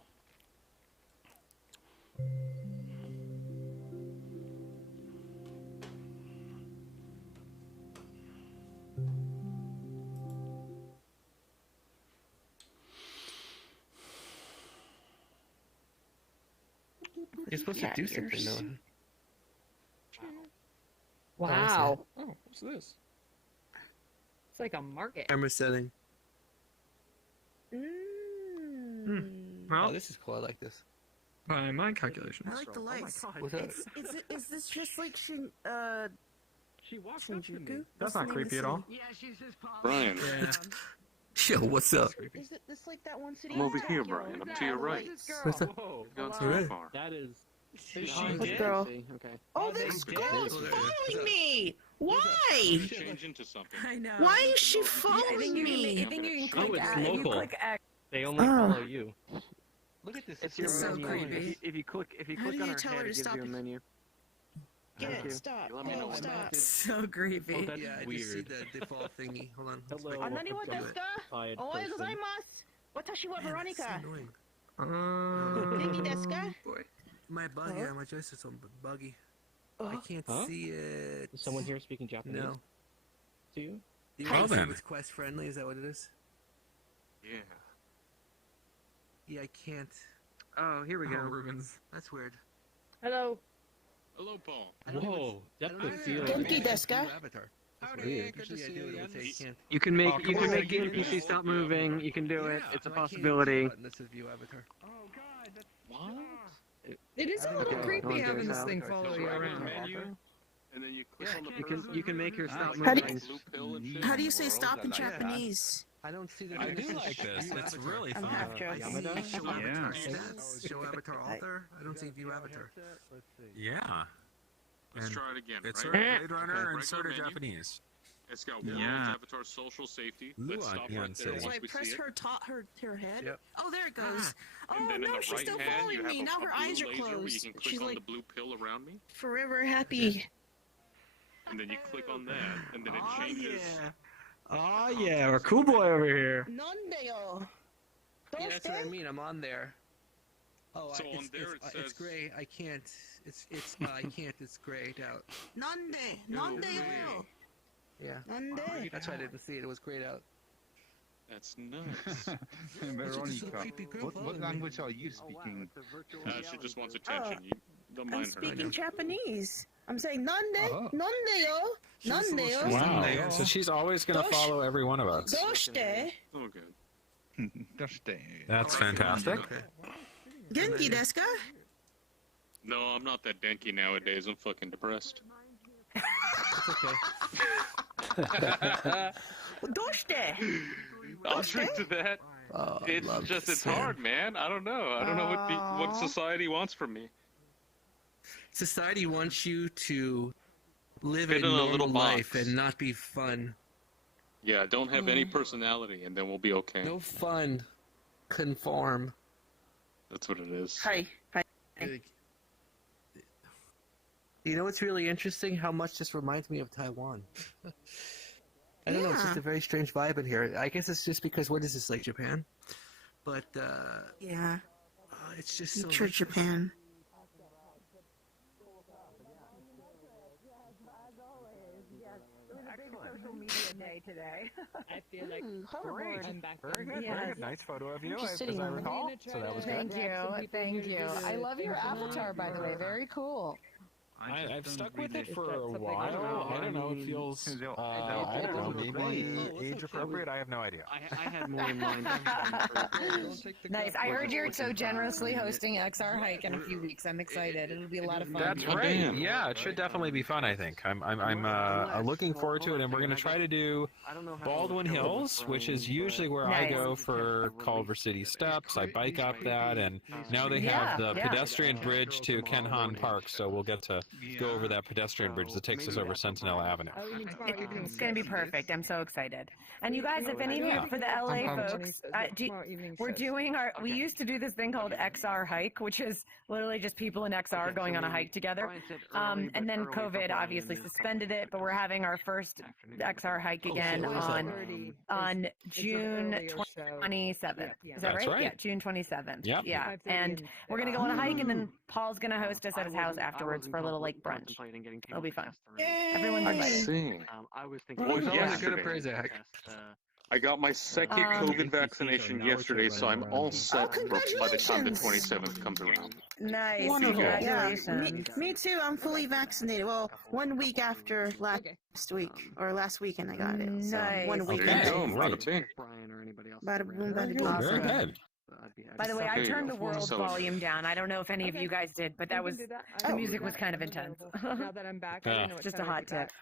You're supposed to do something though. Wow. Oh, what's this? It's like a market. Camera setting. Mm. Well, Oh, this is cool. I like this. by my calculations. I like the lights. What's that? Is this just like She walked up to me. Shinjuku? That's What's the not name of creepy the at all. Yeah, she's just popping. Brian, Yeah. Yo, what's up? Is it this like that one city? I'm over in here, Tokyo Brian. with I'm the to your right. lights? What's up? You've gone Hello. too far. That is. What girl? Okay. Oh, this they girl is did. following me. Why? Change into something. I know. Why is she I think following you can, me? I think you can Oh, click it's X. If you local. click X. They only Oh. follow you. Look at this. It's It's your so menu. creepy. If you click How on do you her tell head, her it to gives stop you a it? menu. Get Thank you. it. Stop. You let me know Oh, when stop. So creepy. Oh, yeah, I just see Weird. the default thingy. Hold on. let's Hello. make it Anani wa do it. desu ka? Tired Oe person. gozaimasu. Watashi wa Man, this is Veronica. annoying. Genki desu ka? Boy. My buggy, Huh? my joystick is so buggy. Oh. I can't Huh? see it. Is someone here speaking Japanese No. to you? Do you Well want to see then. what's quest friendly? Is that what it is? Yeah. Yeah, I can't. Oh, here we Oh, go. Rubens. That's weird. Hello. Hello, Paul. Whoa, depth of field. Genki desu ka? Avatar. That's Howdy, weird. good to Usually I see do you it, it'll again. say can't. You can make Oh, you come can on, make the give me NPC that. stop moving. You can do it. Yeah, It's a so I can't use the possibility. button that says view avatar. What? It is a little Okay, creepy no one having goes this out. thing follow you Right around. menu, and then you click on the You can make your stop How do moving. blue pill and shit. How do you say stop in Yeah. Japanese? I don't see the I do difference. like this. View It's avatar. really I'm fun. half joking. Show avatar Yeah. stats. Show avatar alter. I don't see view avatar. Yeah. Let's And try it again, It's right? Blade Runner and Regular sort of menu. Japanese. It's got Yeah. Worlds, Avatar, Social Safety. Ooh, Let's on stop Neon right there City. So once I we press see it. her head? Yep. Oh, there it goes. Oh, And then in no, the she's right still hand, you following have me. a, Now a her blue eyes are laser where you closed. can click She's on like the blue pill around me, forever happy. and then you click on that, and then it Oh changes. yeah. Oh yeah, we're a cool boy over here. Nondeyo. Yeah, that's what I mean. I'm on there. Oh, So it's, on there it it's says- gray. I can't. I can't. It's grayed out. Nonde. Nondeyo. Yeah. Nonde. That's why I didn't see it. It was grayed out. That's nuts. Veronica, creepy girl what following me. language are you Oh wow, speaking? it's a virtual She just wants Oh, attention. You don't I'm mind her. speaking Japanese. I'm saying nonde. Oh. Nondeyo. Nondeyo. Wow. So she's always going to Dosh- follow every one of us. Doshite. Oh, good. That's fantastic. Genki desu ka? No, I'm not that denky nowadays. I'm fucking depressed. It's okay. Doshite. I'll drink to that. Oh, It's love just, it's Sam. hard, man. I don't know. I don't know what society wants from me. Society wants you to live Fit a in a normal little life box. and not be fun. Yeah, don't have any personality, and then we'll be okay. No fun. Conform. That's what it is. Hi. Hi. You know what's really interesting? How much this reminds me of Taiwan. I don't know. It's just Yeah. a very strange vibe in here. I guess it's just because what is this, like Japan? But Yeah. it's just so Future nice. Japan. Social media day today. I feel like Great. I'm back. Very good. Yes. Very good. Nice photo of you, Just as sitting I on recall. it. So that was Thank good. you, thank you. I love your avatar, by the way. Very cool. I've stuck with it Is for that a something- while. I don't know. It feels. I don't know. Maybe Oh, age appropriate. I have no idea. I had more in mind. Nice. I heard you're so generously hosting XR Hike in a few weeks. I'm excited. It'll be a lot of fun. That's right. Yeah, it should definitely be fun. I think. I'm looking forward to it, and we're going to try to do Baldwin Hills, which is usually where I Nice. go for Culver City Steps. I bike up that, and now they have the pedestrian bridge to Kenhan Park, so we'll get to go over that pedestrian bridge that takes us over Sentinel Avenue. It's going to be perfect. I'm so excited. And you guys, if any of you, for the LA folks, we're doing we used to do this thing called XR Hike, which is literally just people in XR going on a hike together. And then COVID obviously suspended it, but we're having our first XR hike again on June 27th. Is that That's right. Yeah, June 27th. Yep. Yeah. And we're going to go on a hike, and then Paul's going to host us at his house afterwards for a little like brunch. It'll be fun. Everyone's I invited. see. I was thinking. Well, That was a good yesterday, appraise, Zach. I got my second COVID vaccination yesterday, so I'm all set by the time the 27th comes around. Nice. Wonderful. Congratulations. Me too. I'm fully vaccinated. Well, 1 week after last week or last weekend I got it. So Nice. 1 week There you after. go, right. Brian or anybody else. Bada boom, bada boom. Very good. By the way, I There you turned go. the world So- volume down. I don't know if any of you guys did, but that was the music was kind of intense. Now that I'm back, I don't know what Just a time hot to be back. tip.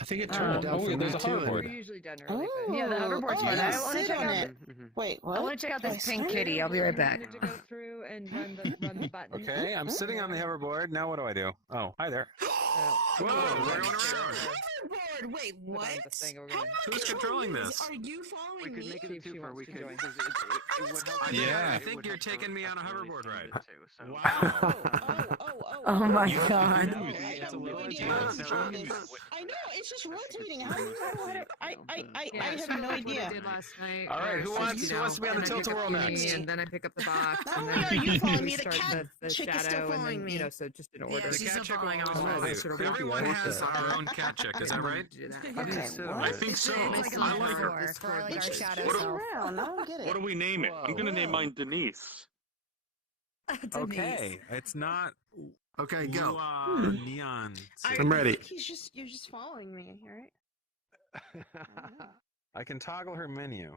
I think it turned it down oh, for me there's a too. hoverboard. We're usually done early. Oh, Yeah, the hoverboard's fun. yeah, I wanna sit check on out it. Wait, what? I want to check out this pink Yes. kitty. I'll be right back. To go through and run the button. Okay, I'm sitting on the hoverboard. Now what do I do? Oh, hi there. Whoa, we're going around. Hoverboard. Wait, what? Who's controlling this? Are you following We could me? make it too far. We could. join. Because it would help. Yeah, I It think would you're help taking me on a us really hoverboard ride. stand it too, so- Oh my You- god. It's a little I intense. know, it's just rotating. How do you know how to... I Yeah, have so no that's what I idea. did last night. All right, where who I wants- sit who wants to be on down, the and I pick Tilt-A-Whirl up the next? key, and then I pick up the box. Not and only then are you following we me, the start cat the chick is shadow, still and following then, me. you know, so just in order. The she's cat still chick following always all follows of you. us. Sort of Everyone weird. has our own cat chick. Is that right? Okay, I think so. It's I like her. for like our shadow What do- self. Around, I don't get it. What do we name it? I'm gonna name mine Denise. Okay, it's not. Okay, go. Neon. I'm ready. You're just following me, all right? I can toggle her menu.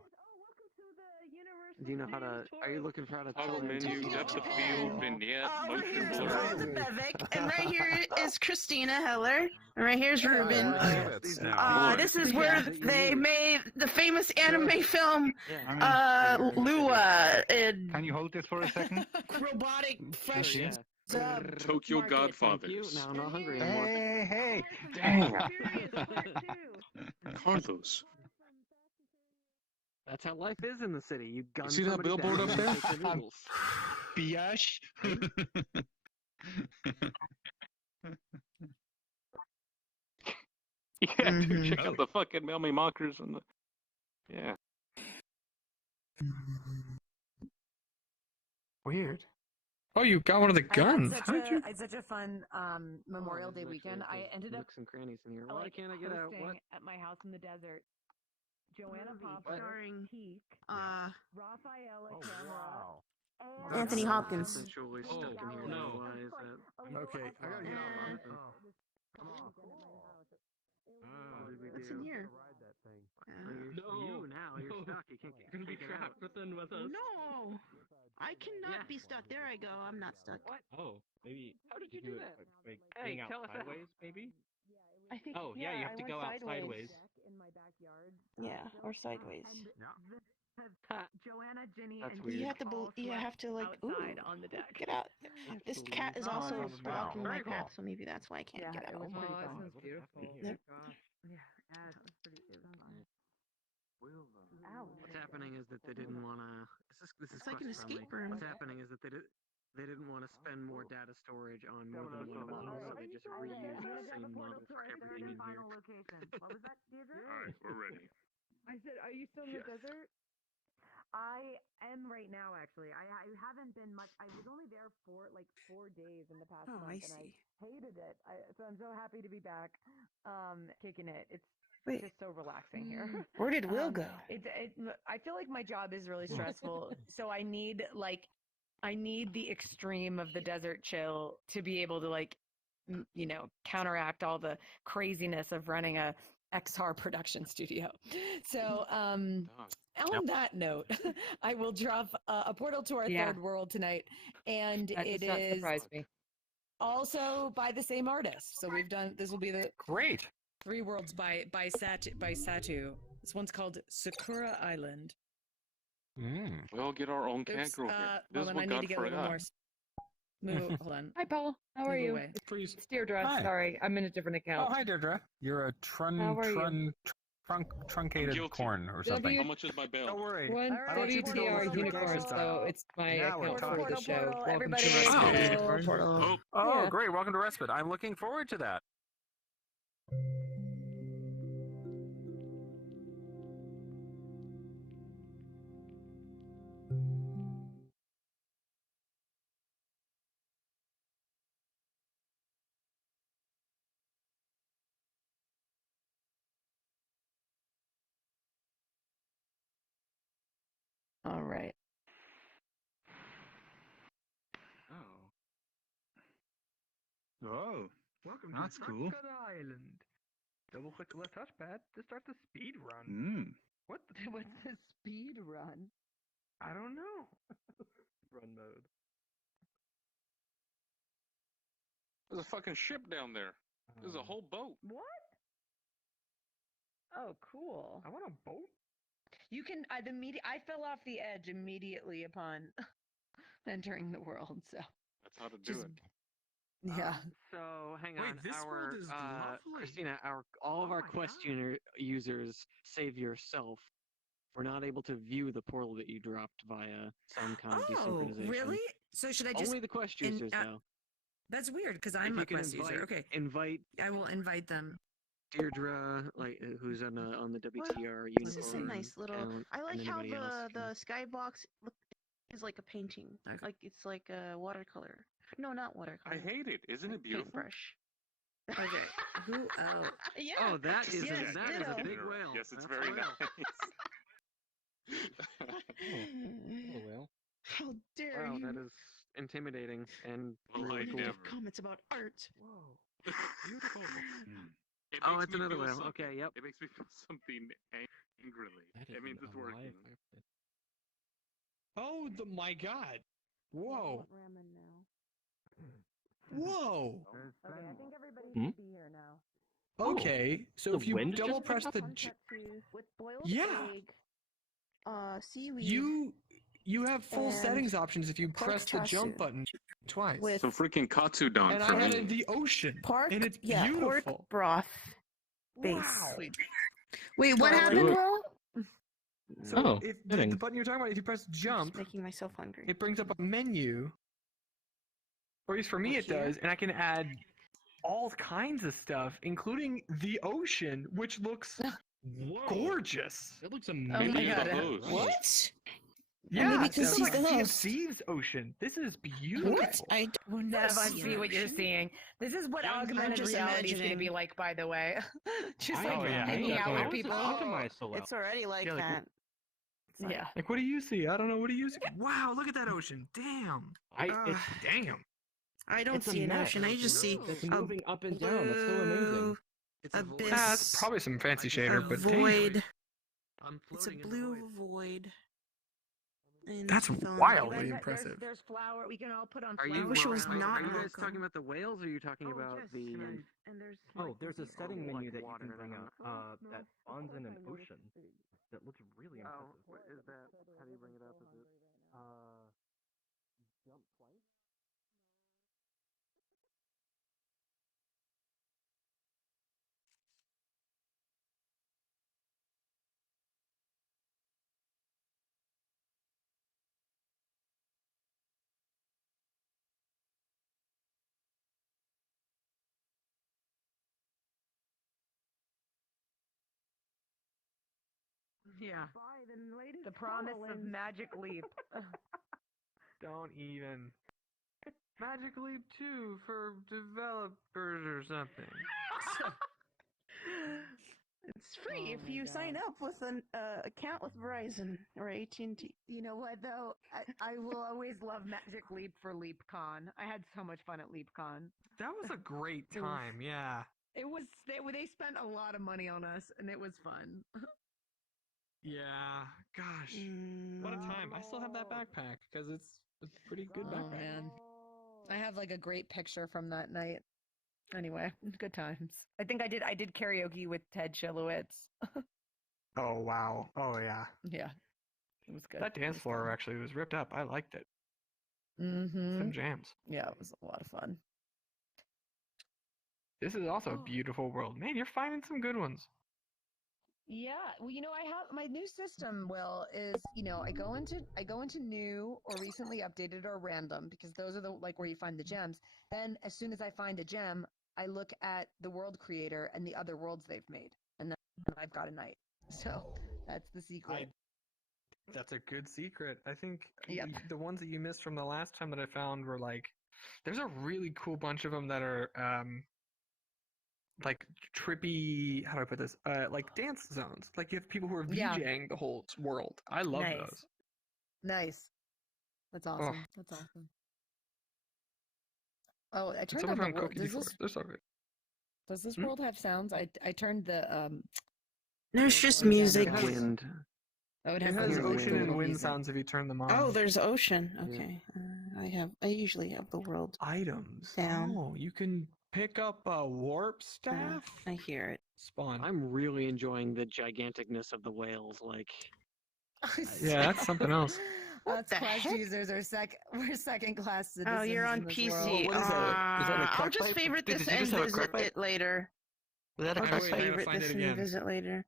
Do you know how to? Are you looking for how to? Toggle menu, depth of field, vignette, We're motion here to blur. follow the Bevic, and right here is Christina Heller, and right here's Ruben. This is where they made the famous anime film Lua. Can you hold this for a second? Robotic fresh yeah. dub. Tokyo Cute. Godfathers. Now I'm not hungry anymore. Hey, Damn. Carlos. That's how life is in the city. You gun see that somebody billboard down up and there? take their noodles. Biash. Yeah, dude, check out the fucking Mail Me Mockers and the. Yeah. Weird. Oh, you got one of the guns. I How did you? had such a fun Memorial Day There's weekend. actually I ended up nooks and crannies in here. Why like can't I get out? What? hosting at my house in the desert. Joanna Popper, Starring Peak, Rafaela Oh, Camera. wow. Anthony Hopkins. Essentially stuck in here now. no. Why is that? Okay, I gotta get out. Come on. What did we What's do? in here? You now. You're stuck. You can't get out. within with us. No, I cannot Yeah. be stuck. There I go. I'm not stuck. Oh, maybe. How did you do do it that? Like Hey, being out tell us how. sideways, maybe. I think. Oh, yeah, you have to go out sideways. Yeah, or sideways. Joanna, Ginny, That's and weird. You have to. You have to like. outside Ooh, on the deck. get out. This cat is also wow. blocking my Very path, cool. so maybe that's why I can't get it out. was pretty that fun. sounds beautiful. Yep. Yeah, it was pretty. It was fun. What's happening is that they didn't want to. This is It's like an quest friendly. escape room. What's happening is that they did. They didn't want to spend more data storage on more than one model, so they just reused the same model for everything in here. What was that, Deirdre? All right, we're ready. I said, are you still in the Yes. desert? I am right now, actually. I haven't been much. I was only there for like 4 days in the past Oh, month, I and see. I hated it. So I'm so happy to be back, kicking it. It's Wait, just so relaxing here. where did Will go? I feel like my job is really stressful, so I need the extreme of the desert chill to be able to counteract all the craziness of running a XR production studio. So on that note, I will drop a portal to our third world tonight, and That it does not is surprise me. also by the same artist. So this will be the Great. 3 worlds by Satu. This one's called Sakura Island. We all get our own cat girl here. This hold is on, what I need God to get a little forgot. more. Hold on. Hi, Paul. How are Move you? away. Please. It's Deirdre. Hi. Sorry, I'm in a different account. Oh, hi, Deirdre. You're a How are you? truncated Guilty. corn or something. How much is my bail? Don't worry. One I want you to go WTR look unicorn, at so it's my Now we're account for talking. the show. Welcome everybody. to Respite Wow. Unicorn. Oh, Yeah. great. Welcome to Respite. I'm looking forward to that. All right. Oh. Oh. Welcome That's to cool. Sakura Island. Double click the left touchpad to start the speed run. What? What's a speed run? I don't know. Run mode. There's a fucking ship down there. There's a whole boat. What? Oh, cool. I want a boat. You can. I fell off the edge immediately upon entering the world. So That's how to do Just- it. yeah. So hang Wait, on, this world is lovely. Christina, all of Oh our my quest God. users, save yourself. We're not able to view the portal that you dropped via some kind of Oh, desynchronization. really? So should I just Only the quest users, though. That's weird because If I'm you a can quest user. Okay, invite I will invite them. Deirdre, who's on the WTR This is a unicorn nice little. account, I like and how anybody else the can- skybox is like a painting. Like it's like a watercolor. No, not watercolor. I hate it. Isn't it beautiful? Paintbrush. Okay. Who? Oh. Yeah. Oh, that is yes, that is ditto. a big whale. Yes, it's That's very a whale. nice. Oh well. How dare Wow, you? that is intimidating and Well, really I cool. never. Comments about art. Whoa. Beautiful. It Oh, makes it's me another feel whale. something. Okay, yep. It makes me feel something angrily. That It is means an it's alive working. firefly. Oh, my God. Whoa. Ramen now. Whoa. Okay, I think everybody Hmm? should be here now. Okay, so The if you wind just double picked press up? the... With boiled Yeah. egg, seaweed. You have full And settings options if you pork press the jump chassis. button twice. With Some freaking katsudon and for I me. added the ocean, pork. and it's yeah, beautiful. pork broth base. Wow. Wait, what Oh, happened, look. Will? So Oh, if fitting. the button you're talking about, if you press jump, Just making myself hungry. it brings up a menu. Or at least for me Like it here? does, and I can add all kinds of stuff, including the ocean, which looks gorgeous. It looks Oh amazing. my Maybe God. the hose. What? Yeah, maybe this because is he's like the Sea of host. Thieves ocean. This is beautiful. What? I Well, don't Nev, I see see what you're ocean. seeing. This is what Yeah, I'm augmented just reality is going to imagining. be like, by the way. Just I like don't know. hanging out How with is it people. optimized so well? It's already like Yeah, like, that. It's like- Yeah. Like, what do you see? I don't know. What do you see? Wow, look at that ocean. Damn. It's Damn. I don't it's a see an mess. ocean. I just see It's a moving up and down. That's so amazing. blue It's a void. abyss. That's probably some fancy shader, a but void. I'm It's a floating in the blue void. void. And That's fill in the wildly void. impressive. There's flour. We can all put on Are flour. you? wish it was are not you guys Marco. talking about the whales, or are you talking Oh, about yes, the? and there's Oh, like, there's a looking setting all menu like that you water can bring that up I'm- that Of spawns in course an I noticed ocean the- that looks really Oh, impressive. what is that? How do you bring it up? Is it? Jump twice? Yeah. Buy the latest The promise of HoloLens. Magic Leap. Don't even. Magic Leap 2 for developers or something. It's free Oh if my you God. sign up with an account with Verizon or AT&T. You know what though? I will always love Magic Leap for LeapCon. I had so much fun at LeapCon. That was a great time, yeah. It was they spent a lot of money on us, and it was fun. Yeah, gosh. What a time. I still have that backpack because it's a pretty good Oh backpack. man, I have like a great picture from that night. Anyway, good times. I think I did karaoke with Ted Shilowitz. Oh, wow. Oh, yeah. Yeah, it was good. That dance floor actually was ripped up. I liked it. Mm-hmm. Some jams. Yeah, it was a lot of fun. This is also a beautiful world. Man, you're finding some good ones. Yeah, well, I have my new system. Will is I go into new or recently updated or random because those are the where you find the gems. Then as soon as I find a gem, I look at the world creator and the other worlds they've made, and then I've got a night. So that's the secret. That's a good secret. I think Yep. the ones that you missed from the last time that I found were there's a really cool bunch of them that are trippy. How do I put this? Dance zones. Like you have people who are Yeah. VJing the whole world. I love Nice. those. Nice. That's awesome. That's awesome. Oh, I And turned some on of the them world. Cookie Force. They're so good. Does this Hmm? world have sounds? I turned the There's just music. Wind. Oh, it It has, has the ocean little and wind music. sounds if you turn them on. Oh, there's ocean. Okay. I usually have the world items. down. Oh, you can pick up a warp staff. I hear it. Spawn. I'm really enjoying the giganticness of the whales. Yeah, that's something else. Us the class heck? users are we're second class citizens. Oh, you're on in this PC. world. what is that? Is that a I'll crack just pipe? favorite Did this you and just have a visit crack pipe? it later. Was that a I'll crack just pipe? favorite find this it and again. visit later.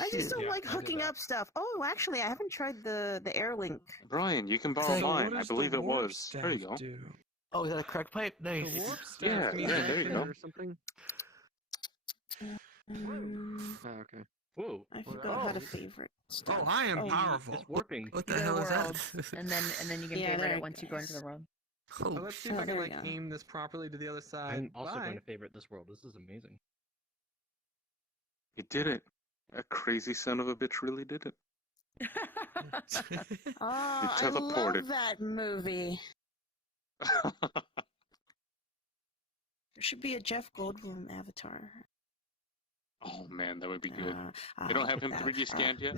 I just don't Yeah, like I did hooking that. up stuff. Oh, actually, I haven't tried the Airlink. Brian, you can borrow So mine. what I does the believe it warp was. There you staff go. do? Oh, is that a crack pipe? Nice. The warp staff Yeah, means yeah, there you go. or something. Oh, okay. Whoa. I forgot how to favorite stuff. Oh, I am powerful. It's warping. What the The hell is world, that? and then you can Yeah, favorite there it it once you go into goes. the world. Well, let's see if Oh, I can there we go. aim this properly to the other side. I'm also Bye. going to favorite this world. This is amazing. You did it. That crazy son of a bitch really did it. Oh, I teleported. love that movie. There should be a Jeff Goldblum avatar. Oh man, that would be good. I'll They don't have put him that 3D scanned yet.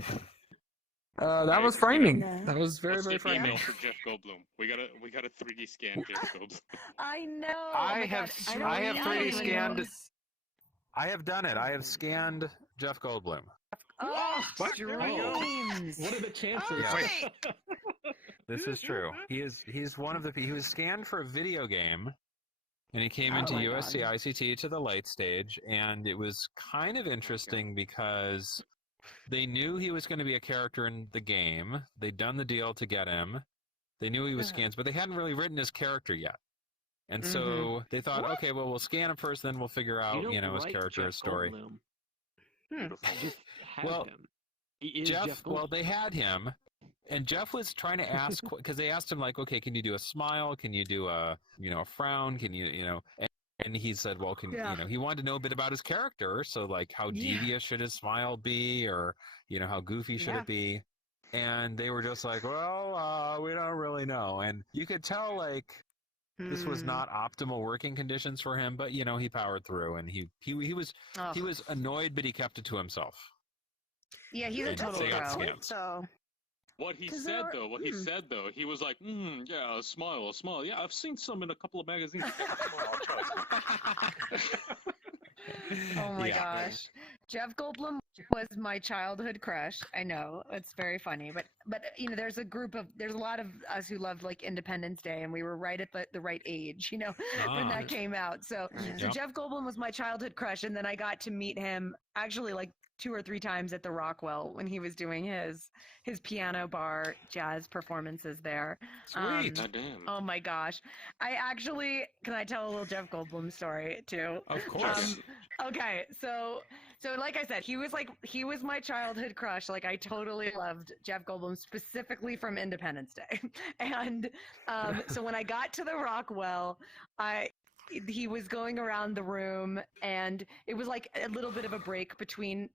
That was frightening. No. That was very, What's very the email frightening. for Jeff Goldblum? We gotta 3D scan Jeff Goldblum. I know. I Oh my have gosh, I have don't 3D even scanned. know. I have done it. I have scanned Jeff Goldblum. Oh, What? dreams. What are the chances? Oh, Yeah. wait. This is true. He's one of the he was scanned for a video game, and he came Oh into my USC God. ICT to the light stage, and it was kind of interesting because they knew he was going to be a character in the game. They'd done the deal to get him. They knew he was scanned, but they hadn't really written his character yet. And so they thought, okay, well, we'll scan him first, then we'll figure out, don't his write character, Jeff his story. Goldblum. Beautiful. Just have Well, him. He is Jeff well, Goldblum. they had him, and Jeff was trying to ask because they asked him like, okay, can you do a smile? Can you do a frown? Can you and he said, well, he wanted to know a bit about his character, so like how devious should his smile be, or how goofy should it be? And they were just like, well, we don't really know, and you could tell like this was not optimal working conditions for him, but he powered through, and he was annoyed, but he kept it to himself. Yeah, he's a And total they got pro. scanned. So, What he 'Cause said there though, he was like, yeah, a smile. Yeah, I've seen some in a couple of magazines. Oh my Yeah. gosh, Jeff Goldblum was my childhood crush. I know it's very funny, but there's a lot of us who loved like Independence Day, and we were right at the right age, when that came out. So Yeah. Jeff Goldblum was my childhood crush, and then I got to meet him actually like 2 or 3 times at the Rockwell when he was doing his piano bar jazz performances there. Sweet. Goddamn. Oh my gosh. Can I tell a little Jeff Goldblum story too? Of course. Okay, so So like I said, he was my childhood crush. Like I totally loved Jeff Goldblum specifically from Independence Day. And so when I got to the Rockwell, he was going around the room and it was like a little bit of a break between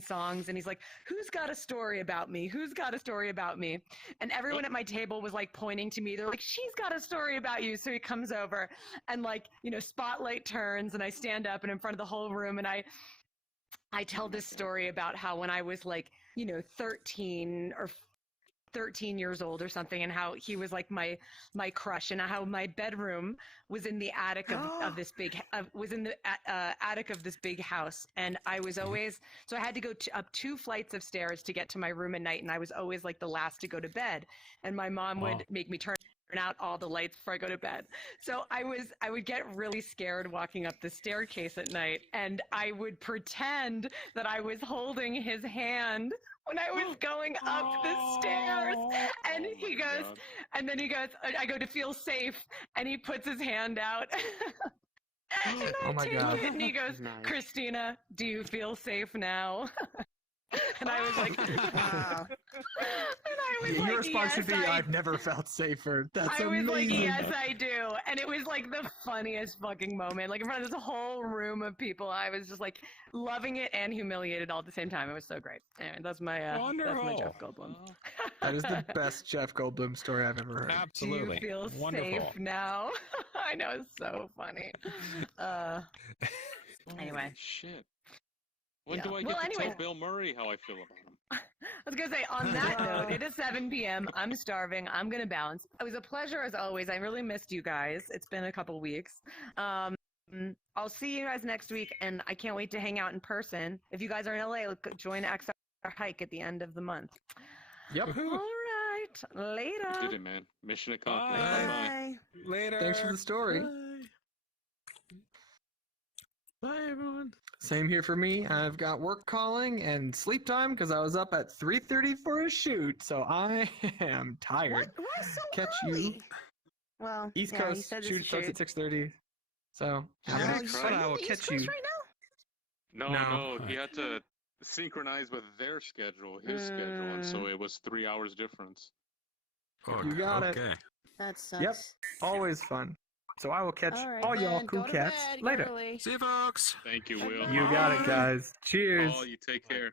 songs, and he's like, who's got a story about me? Who's got a story about me? And everyone at my table was like pointing to me. They're like, she's got a story about you. So he comes over and like, spotlight turns and I stand up and in front of the whole room and I tell this story about how when I was like, 13 or 13 years old or something, and how he was like my crush, and how my bedroom was in the attic of this big attic of this big house, and I was always so I had to go up 2 flights of stairs to get to my room at night, and I was always like the last to go to bed, and my mom would make me turn out all the lights before I go to bed. So I would get really scared walking up the staircase at night, and I would pretend that I was holding his hand when I was going up the stairs, and he goes, and then he goes, I go to feel safe, and he puts his hand out. And I take it, and he goes, Christina, do you feel safe now? And I was like, wow. Your response should be, I've never felt safer. That's amazing. I was like, yes, I do. And it was like the funniest fucking moment. Like in front of this whole room of people, I was just like loving it and humiliated all at the same time. It was so great. Anyway, that's my Jeff Goldblum. That is the best Jeff Goldblum story I've ever heard. Absolutely. Do you feel safe now? I know, it's so funny. Anyway. Shit. When do I get to tell Bill Murray how I feel about him? I was going to say, on that note, it is 7 p.m. I'm starving. I'm going to bounce. It was a pleasure as always. I really missed you guys. It's been a couple weeks. I'll see you guys next week, and I can't wait to hang out in person. If you guys are in LA, join XR Hike at the end of the month. Yep. All right. Later. You did it, man. Mission accomplished. Bye. Bye. Later. Thanks for the story. Bye, everyone. Same here for me. I've got work calling and sleep time because I was up at 3:30 for a shoot, so I am tired. Why so Catch early? you. Well, East yeah, you Coast said shoot starts at 6:30. So Oh, I will catch you. Right now? No, he had to synchronize with their schedule, his schedule, and so it was 3 hours difference. You got it. That sucks. Yep. Always fun. So I will catch All right, all y'all then, cool go to cats bed, get later. early. See you, folks. Thank you, Will. You got it, guys. Cheers. Oh, you take care.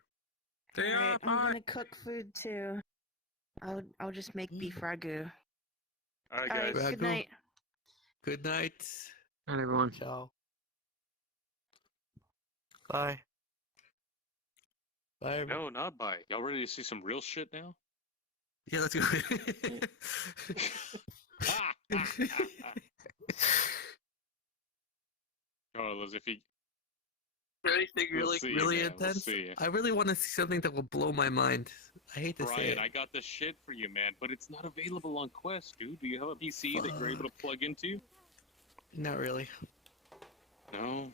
See ya. Alright, I'm Bye. gonna cook food too. I'll just make beef ragu. All right, Alright, guys. good night. Good night. All right, everyone. Ciao. Bye. Bye. Everyone. No, not bye. Y'all ready to see some real shit now? Yeah, let's go. Carlos, if you Anything We'll really, see you, really man. We'll intense? see you. I really want to see something that will blow my mind. I hate to say Brian, it. I got this shit for you, man, but it's not available on Quest, dude. Do you have a PC that you're able to plug into? Not really. No.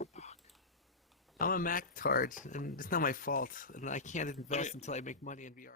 I'm a Mac tard, and it's not my fault. And I can't invest until I make money in VR.